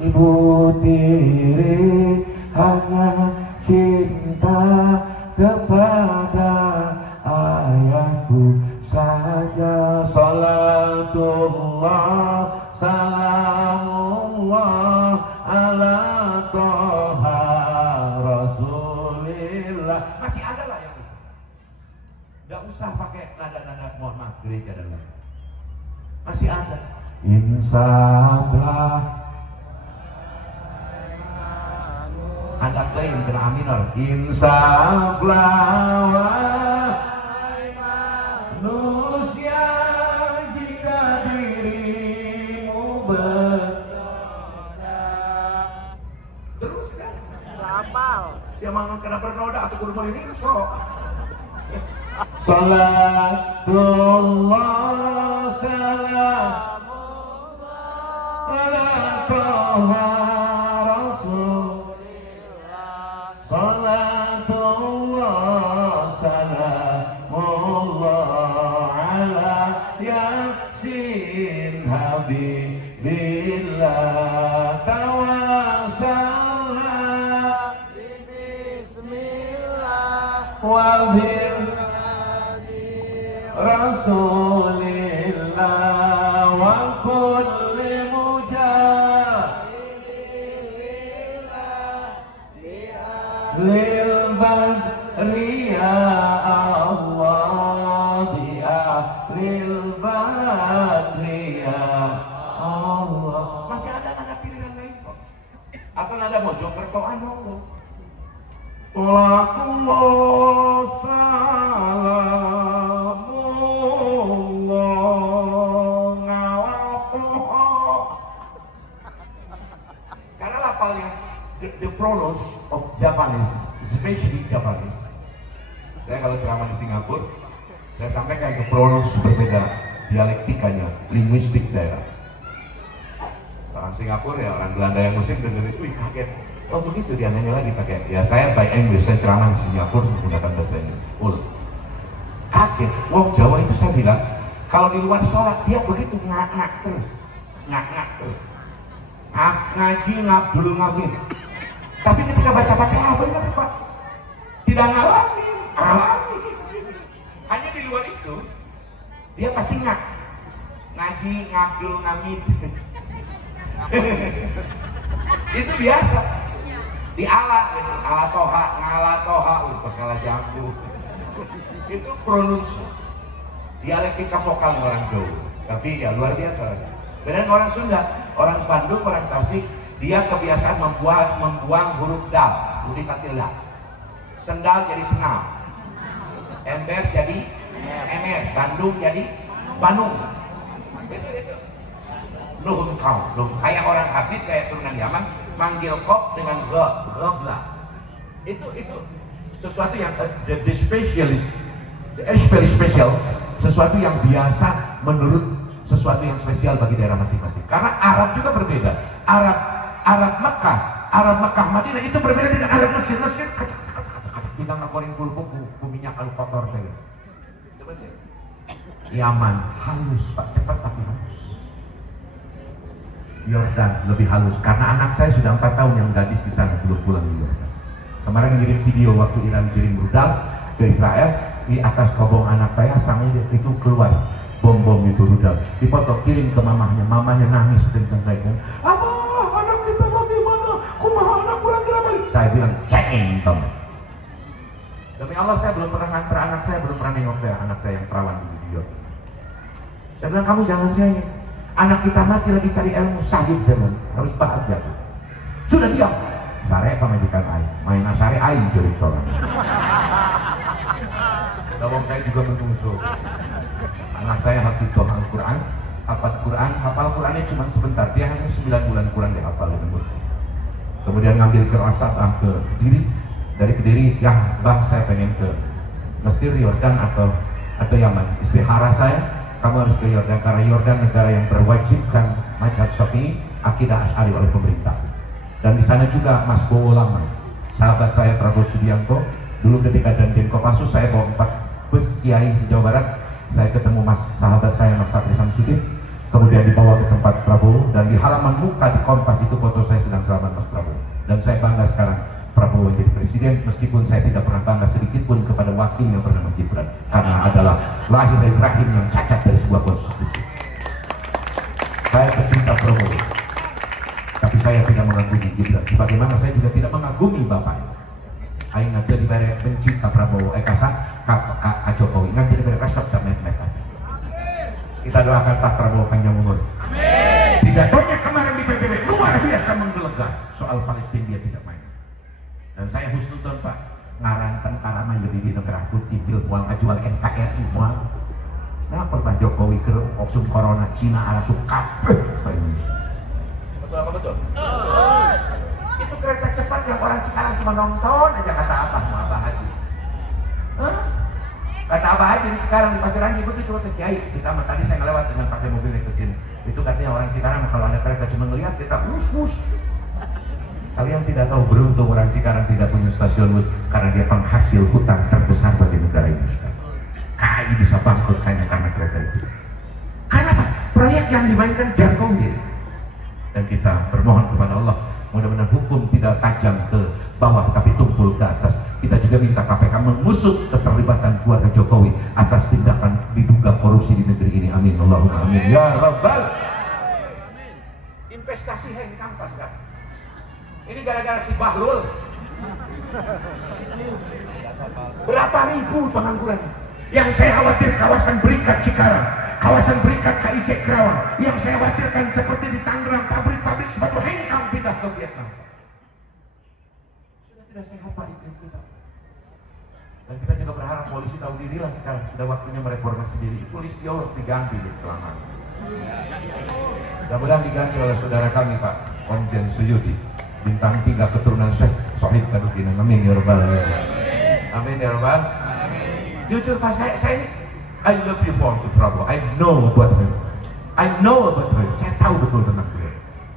Ibu tiri hanya cinta kepada ayahku saja. Salatullah salamullah ala toha rasulillah. Masih ada lah yang itu. Gak usah pakai nada-nada mohon maaf gereja dan lain. Masih ada. Insyaallah. Anda klaim kena A minor. Insyaallah manusia jika dirimu berdosa. Terus kan? Hafal. Siapa yang kena bernoda atau guru ini so. Salatullah salamullah ala toha rasulillah. Salatullah salamullah ala yasin habibillah. Tawassalna bismillah wa Rasulillah wa kulli mujahidillah lil badri ya Allah dia lil badri ya Allah. Masih ada nada pilihan lain kok. Atau nada Mojokertoan Allah. Lakullah salam the pronouns of Japanese, especially Japanese. Saya kalau ceramah di Singapura, saya sampaikan ke pronouns berbeda, dialektikanya, linguistik daerah. Orang Singapura ya, orang Belanda yang muslim dengerin, wih kaget. Oh begitu, dia nanya lagi pakai. Ya saya by English, saya ceramah di Singapura menggunakan bahasa Inggris. Kaget. Wong Jawa itu saya bilang, kalau di luar sholat dia begitu ngak-ngak terus, ngak-ngak terus. Ngaji ngabdul ngabin. Tapi ketika baca Fatihah benar Pak, tidak ngalamin, alami. Hanya di luar itu, dia pasti ngak. Ngaji ngabdul ngabin. Itu biasa. Di ala toha, ngala toha, salah jambu. Itu pronouns dialektika vokal orang Jawa. Tapi ya luar biasa. Benar orang Sunda, orang Bandung, orang Tasik, dia kebiasaan membuang huruf dal, huruf fathah. Sendal jadi senal, ember jadi emer, Bandung jadi Bandung. Itu. Nuhun kau, kayak orang Habib, kayak turunan Yaman, manggil kop dengan ghabla. Itu sesuatu yang the special, sesuatu yang biasa menurut sesuatu yang spesial bagi daerah masing-masing. Karena Arab juga berbeda. Arab Mekah, Madinah itu berbeda dengan Arab Mesir. Kita ngagoreng pulpu minyak kalau kotor kayak. Yaman halus Pak, cepat tapi halus. Yordan lebih halus karena anak saya sudah 4 tahun yang gadis di sana belum pulang di Yordan. Kemarin ngirim video waktu Iran kirim rudal ke Israel, di atas kobong anak saya sampai itu keluar bom itu rudal, dipoto kirim ke mamanya nangis kenceng-kenceng kan, abah anak kita bagaimana, kumaha anak kurang kenapa? Saya bilang ceng tom. Demi Allah saya belum pernah nganter anak saya, belum pernah nengok anak saya yang perawan di video. Saya bilang kamu jangan cengeng, anak kita mati lagi cari ilmu, sahid zaman harus bahagia. Sudah diam. Sare pemajikan aing, main asare aing jadi seorang. Dawang saya juga menungso. Anak saya hafidh Al-Quran, hafal Qurannya cuma sebentar, dia hanya 9 bulan kurang dihafal dengan mudah. Kemudian ngambil kerasat ke Kediri, dari Kediri, ya bang saya pengen ke Mesir, Yordan atau Yaman. Istihara saya, kamu harus ke Yordan karena Yordan negara yang berwajibkan mazhab Syafi'i, akidah Asy'ari oleh pemerintah. Dan di sana juga Mas Bowo Lama, sahabat saya Prabowo Subianto, dulu ketika Danjen Kopassus saya bawa 4 bus kiai di Jawa Barat. Saya ketemu sahabat saya Mas Satri Samsudin, kemudian dibawa ke tempat Prabowo, dan di halaman muka di Kompas itu foto saya sedang selamat Mas Prabowo. Dan saya bangga sekarang Prabowo jadi presiden, meskipun saya tidak pernah bangga sedikit pun kepada wakilnya bernama Gibran, karena adalah lahir dari rahim yang cacat dari sebuah konstitusi. Saya pecinta Prabowo, tapi saya tidak mengagumi Gibran, sebagaimana saya juga tidak mengagumi bapaknya. Aing nanti diberi pencipta Prabowo, Kak Jokowi nanti diberi resep sama mereka. Kita doakan Pak Prabowo panjang umur. Amin. Pidatonya kemarin di PBB luar biasa menggelegar, soal Palestina dia tidak main. Dan saya husnudon Pak, ngaran tentara mah jadi di negara putih, bil mual ajual NKRI mual. Nah Pak Jokowi ke oksum corona Cina arasuk kabeh ke Indonesia. Betul apa betul? Betul. Itu kereta cepat yang orang Cikarang cuma nonton aja, kata Abah mau Abah Haji. Kata Abah Haji di Cikarang di Pasir Rangi itu cuma ke Kiai. Kita tadi saya ngelewat dengan pakai mobilnya ke sini. Itu katanya orang Cikarang kalau ada kereta cuma ngelihat kita us. Kalian tidak tahu beruntung orang Cikarang tidak punya stasiun bus karena dia penghasil hutang terbesar bagi negara ini sekarang. KAI bisa bangkrut hanya karena kereta itu. Karena apa? Proyek yang dimainkan Jokowi. Dan kita bermohon kepada Allah, mudah-mudahan hukum tidak tajam ke bawah tapi tumpul ke atas. Kita juga minta KPK mengusut keterlibatan keluarga Jokowi atas tindakan diduga korupsi di negeri ini. Amin. Allahumma amin. Ya Rabbal. Investasi hengkang pas kan? Ini gara-gara si Bahlul. Berapa ribu pengangguran? Yang saya khawatir kawasan Berikat Cikarang, kawasan Berikat KIC Kerawang, yang saya khawatirkan seperti di Tangerang, pabrik-pabrik sepatu hengkang pindah ke Vietnam. Sudah tidak sehat Pak iklim kita. Dan kita juga berharap polisi tahu diri lah sekarang, sudah waktunya mereformasi diri. Polisi dia harus diganti di kelamaan. Mudah-mudahan diganti oleh saudara kami Pak Komjen Suyudi. bintang 3 keturunan Syekh Sohib Kadukin. Amin ya rabbal alamin. Amin ya rabbal. Jujur Pak, saya I love you for to Prabowo. I know about him. Saya tahu betul tentang beliau.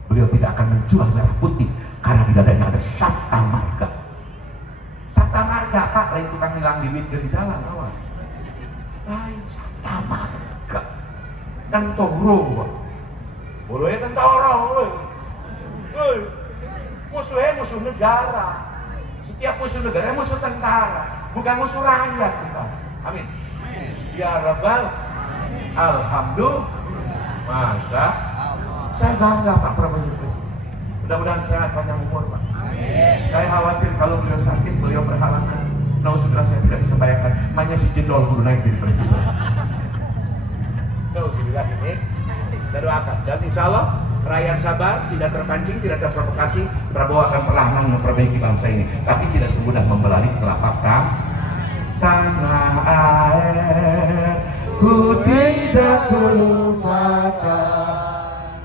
Beliau tidak akan menjual merah putih karena di dadanya ada Sabta Marga. Sabta Marga Pak, lain tukang hilang duit di jalan, kawan. Lain Sabta Marga. Tentoro, Pak. Boleh tentoro, musuh negara. Setiap musuh negara musuh tentara, bukan musuh rakyat kita. Amin. Ya Rabbal. Alhamdulillah. Masa saya bangga Pak Prabowo jadi presiden. Mudah-mudahan sehat panjang umur Pak. Saya khawatir kalau beliau sakit, beliau berhalangan. Nauzubillah, saya tidak bisa bayangkan. Hanya si jendol kudu naik jadi presiden. Nauzubillah, ini kita doakan. Dan insya Allah rakyat sabar, tidak terpancing, tidak terprovokasi. Prabowo akan perlahan memperbaiki bangsa ini, tapi tidak semudah membelali telapak tanah air. Ku tidak lupakan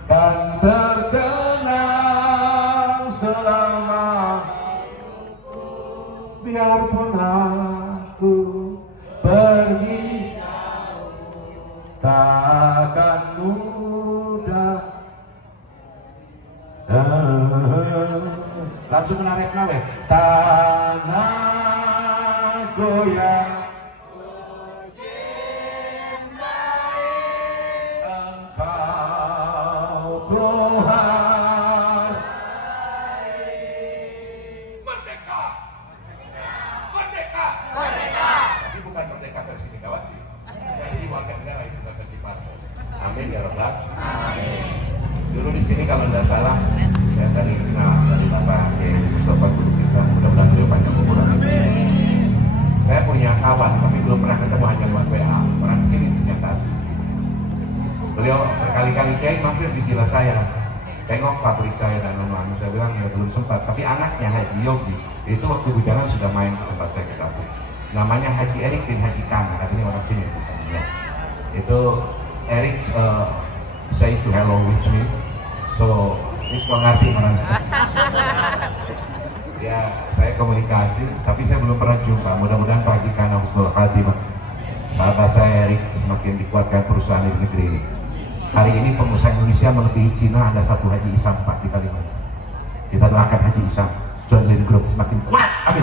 dan terkenang selama, biarpun aku pergi takkan mudah. Langsung menarik-narik tanah goyang. Amin ya Rabbal. Dulu di sini kalau tidak salah, saya tadi kenal dari Bapak Mustafa Guru kita, mudah-mudahan beliau panjang umur. Saya punya kawan, tapi belum pernah ketemu, hanya lewat WA. Orang sini ternyata. Beliau berkali-kali Kiai mampir di villa saya, tengok pabrik saya dan lain-lain. Saya bilang ya belum sempat, tapi anaknya Haji Yogi itu waktu hujanan sudah main ke tempat saya ke Tasik. Namanya Haji Erik bin Haji Kang, artinya orang sini bukan ya. Itu Eric say to hello with me, so ini semua ngerti orang. Ya, saya komunikasi, tapi saya belum pernah jumpa. Mudah-mudahan Pak Haji Kana husnul khatimah. Sahabat saya Eric semakin dikuatkan perusahaan di negeri ini. Hari ini pengusaha Indonesia melebihi Cina, ada satu Haji Isam Pak di Kalimantan. Kita doakan Haji Isam, John Lynn Group semakin kuat. Amin.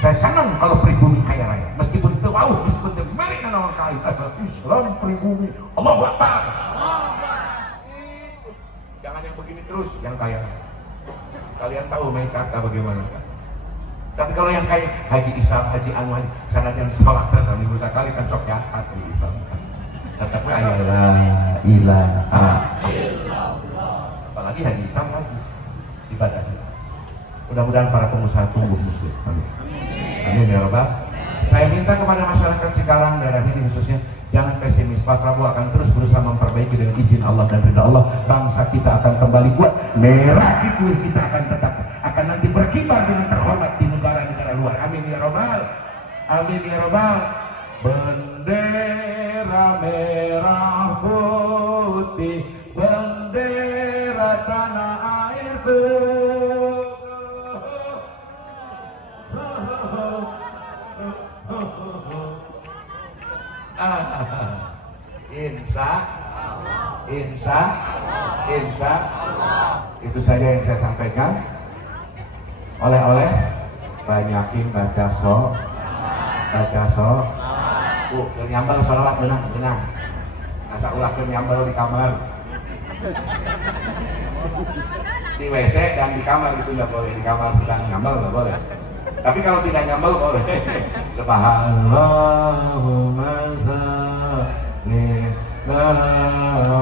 Saya senang kalau pribumi kaya raya, meskipun tahu meskipun mereka orang kaya asal Islam pribumi. Allahu Akbar. Jangan yang begini terus, yang kaya. Kalian tahu main kata bagaimana kan? Tapi kalau yang kaya Haji Isam, Haji Anwar, sana jangan sholat terus minggu sekali kan sok ya Haji Isam. Tetapi ayalah ilaha illallah. Apalagi Haji Isam lagi ibadahnya. Mudah-mudahan para pengusaha tumbuh muslim. Amin. Amin ya Rabbal. Saya minta kepada masyarakat Cikarang daerah ini khususnya, jangan pesimis. Pak Prabowo akan terus berusaha memperbaiki dengan izin Allah dan ridha Allah. Bangsa kita akan kembali kuat. Merah itu kita akan tetap akan nanti berkibar dengan terhormat di negara-negara luar. Amin ya Rabbal. Amin ya Rabbal. Bendera merah putih, bendera tanah airku. Insya itu saja yang saya sampaikan. Oleh-oleh banyakin baca so. Nyambel sholawat benang. Asa ulah nyambel di kamar, di WC dan di kamar itu nggak boleh. Di kamar sedang nyambel nggak boleh. Tapi kalau tidak nyambel boleh. Allahumma sholli ala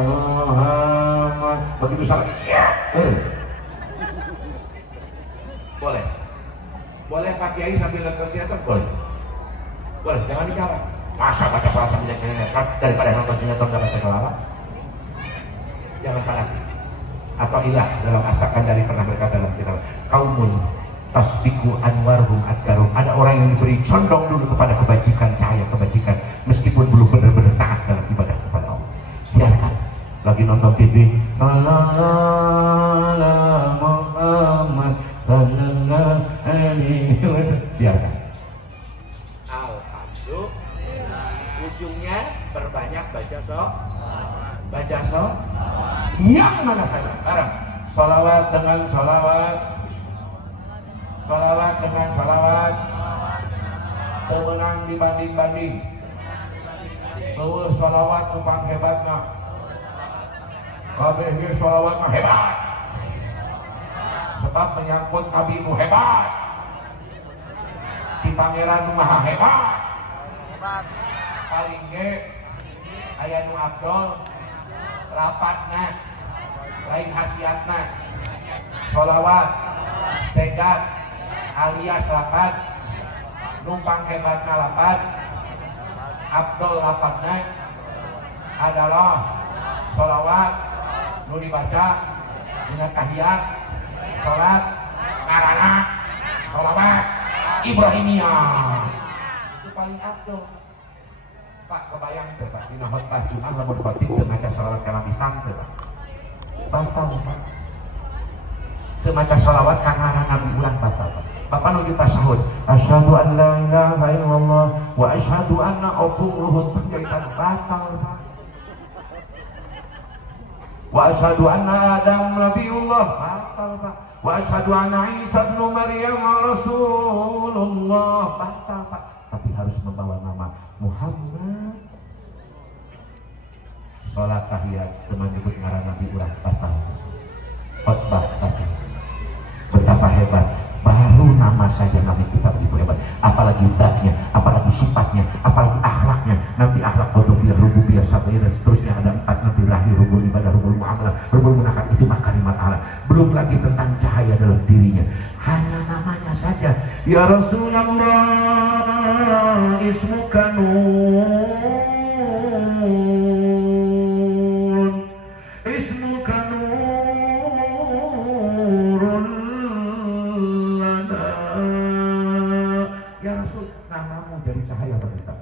Muhammad. Begitu salat. Boleh Pak Kiai sambil nonton sinetron? Boleh, jangan bicara. Masa baca salat sambil sinetron daripada nonton sinetron dan baca salawat? Jangan fanatik. Atau ilah dalam asakan dari pernah berkata dalam kitab kaumun tasbiku anwarhum adkarum. Ada orang yang diberi condong dulu kepada kebajikan, cahaya kebajikan, meskipun belum benar-benar taat dalam ibadah kepada Allah. Biarkan lagi nonton TV ujungnya berbanyak baca yang mana saja. Sekarang sholawat dengan sholawat, sholawat dengan sholawat, temenang dibanding-banding. Bahwa sholawat numpang hebatnya, kabeh sholawat mah hebat, sebab menyangkut Nabi nu hebat, di pangeran nu maha hebat. Paling ge aya nu abdol rapatna lain hasiatna. Sholawat segat alias lapan, numpang hebatna lapan, abdol lapatna adalah sholawat nu dibaca dina tahiyat salat karana sholawat Ibrahimiyah. Itu paling abdol. Pak kebayang teh Pak dina khotbah Jumat lamun khatib teu maca sholawat ka Nabi sang teh Pak. Batal Pak. Teu maca sholawat ka ngaran Nabi ulang batal Pak. Bapak nuju tasahud, asyhadu an la ilaha illallah wa asyhadu anna opung ruhut penjahitan batal Pak. Wa asyhadu anna Adam nabiullah batal Pak. Wa asyhadu anna Isa ibn Maryam rasulullah batal Pak. Tapi harus membawa nama Muhammad. Salat tahiyat teman nyebut ngaran Nabi urang batal. Khotbah tadi betapa hebat, baru nama saja Nabi kita begitu hebat, apalagi zatnya, apalagi sifatnya, apalagi akhlaknya. Nanti akhlak qutubiyah, rububiyah, sabairah, seterusnya ada 4 nanti lahir rubul ibadah, rubul muamalah, rubul munakat, itu mah kalimat Allah. Belum lagi tentang cahaya dalam dirinya. Hanya namanya saja, ya Rasulullah ismuka nur, ismuka nurun lana. Ya Rasul, namamu jadi cahaya bagi kita.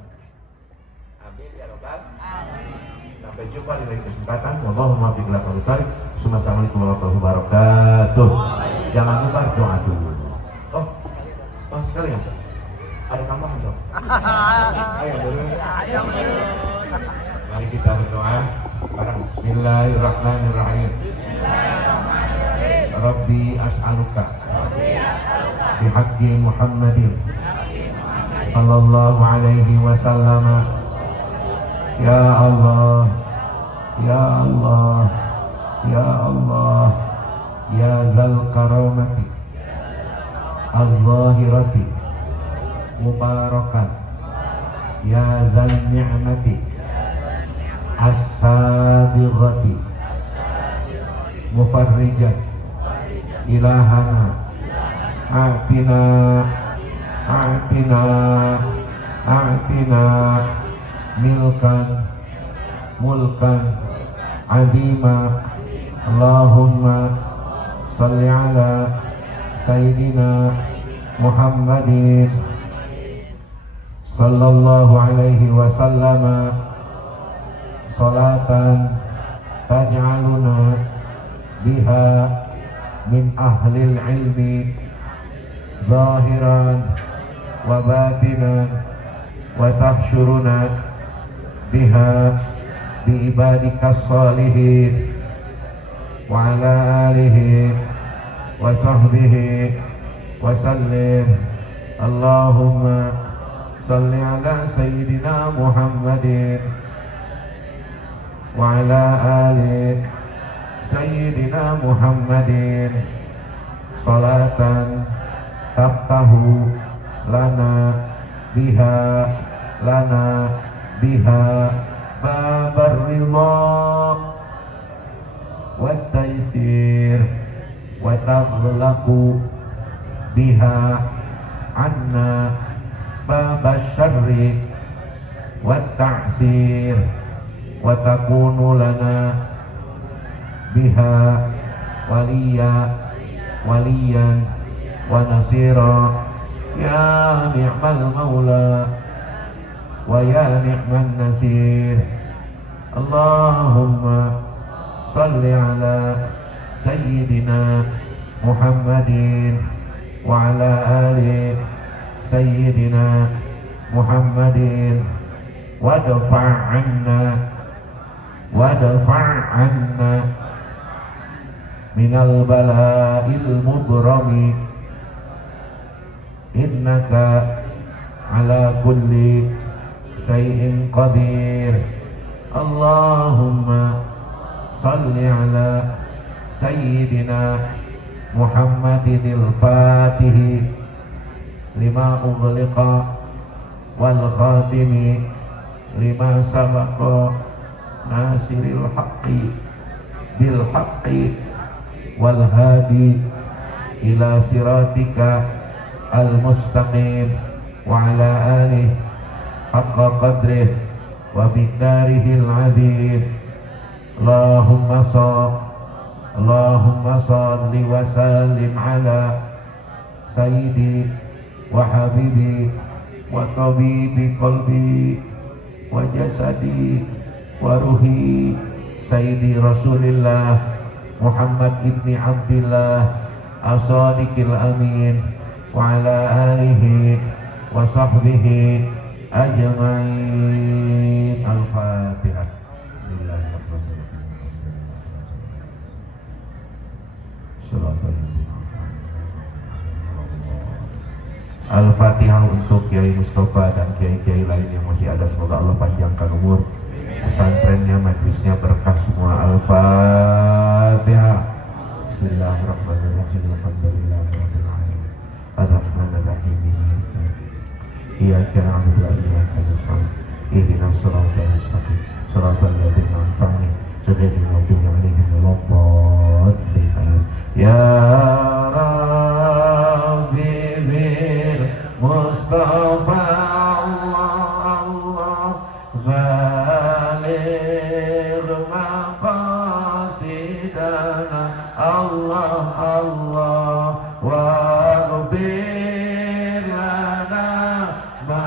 Amin ya Rabbal alamin. Sampai jumpa di lain kesempatan. Wallahumma bi'la qalutar. Assalamualaikum warahmatullahi wabarakatuh. Jangan lupa doa dulu. Oh sekalian, ada tambahan dong. Ayo dulu. Mari kita berdoa. Bismillahirrahmanirrahim. Rabbi as'aluka bihaqqi Muhammadin sallallahu alaihi wasallam. Ya Allah, ya Allah, ya Allah, ya Dzal Karamati al-Zahirati Mubarakan, ya Dzal Ni'mati as-Sabighati Mufarrijan Ilahana A'tina mulkan azima. Allahumma salli ala Sayyidina Muhammadin sallallahu alaihi wasallam salatan taj'aluna biha min ahlil ilmi zahiran wa batinan wa tahsyuruna biha bi ibadikas salihin wa ala alihi wa sahbihi wa sallim. Allahumma salli ala Sayyidina Muhammadin wa ala ali Sayyidina Muhammadin salatan taftahu lana biha babar ridha wa taysir wa taghlaqu biha anna babas syarri wa ta'sir wa takunu lana biha waliyan wa nasira. Ya ni'mal maula wa ya ni'man nasir. Allahumma salli ala Sayyidina Muhammadin wa ala ali Sayyidina Muhammadin wadfa' anna minal bala'il mubrami innaka ala kulli syai'in qadir. Allahumma salli ala sayyidina Muhammadinil Fatihi lima ughliqa wal khatimi lima sabaqa nasiril haqqi bil haqqi wal hadi ila siratika al mustaqim wa ala alihi haqqa qadrih wa miqdarihil azim. Allahumma salli wa sallim ala sayyidi wa habibi wa tabibi qalbi wa jasadi wa ruhi sayyidi Rasulillah Muhammad ibni Abdillah as-sadiqil amin wa ala alihi wa sahbihi ajma'in. Al-Fatihah. Al-Fatihah untuk Kiai Mustafa dan kiai-kiai lain yang masih ada, semoga Allah panjangkan umur, pesantrennya, majlisnya berkah semua. Al-Fatihah. Bismillahirrahmanirrahim. Alhamdulillahirabbil alamin. Arrahmanirrahim. Iyyaka na'budu wa iyyaka nasta'in. Ihdinas siratal mustaqim. Siratal ladzina an'amta 'alaihim ghairil maghdubi 'alaihim waladdallin. Ya Rabbi bil Mustafa Allah baligh maqasidana Allah waghfir lana ma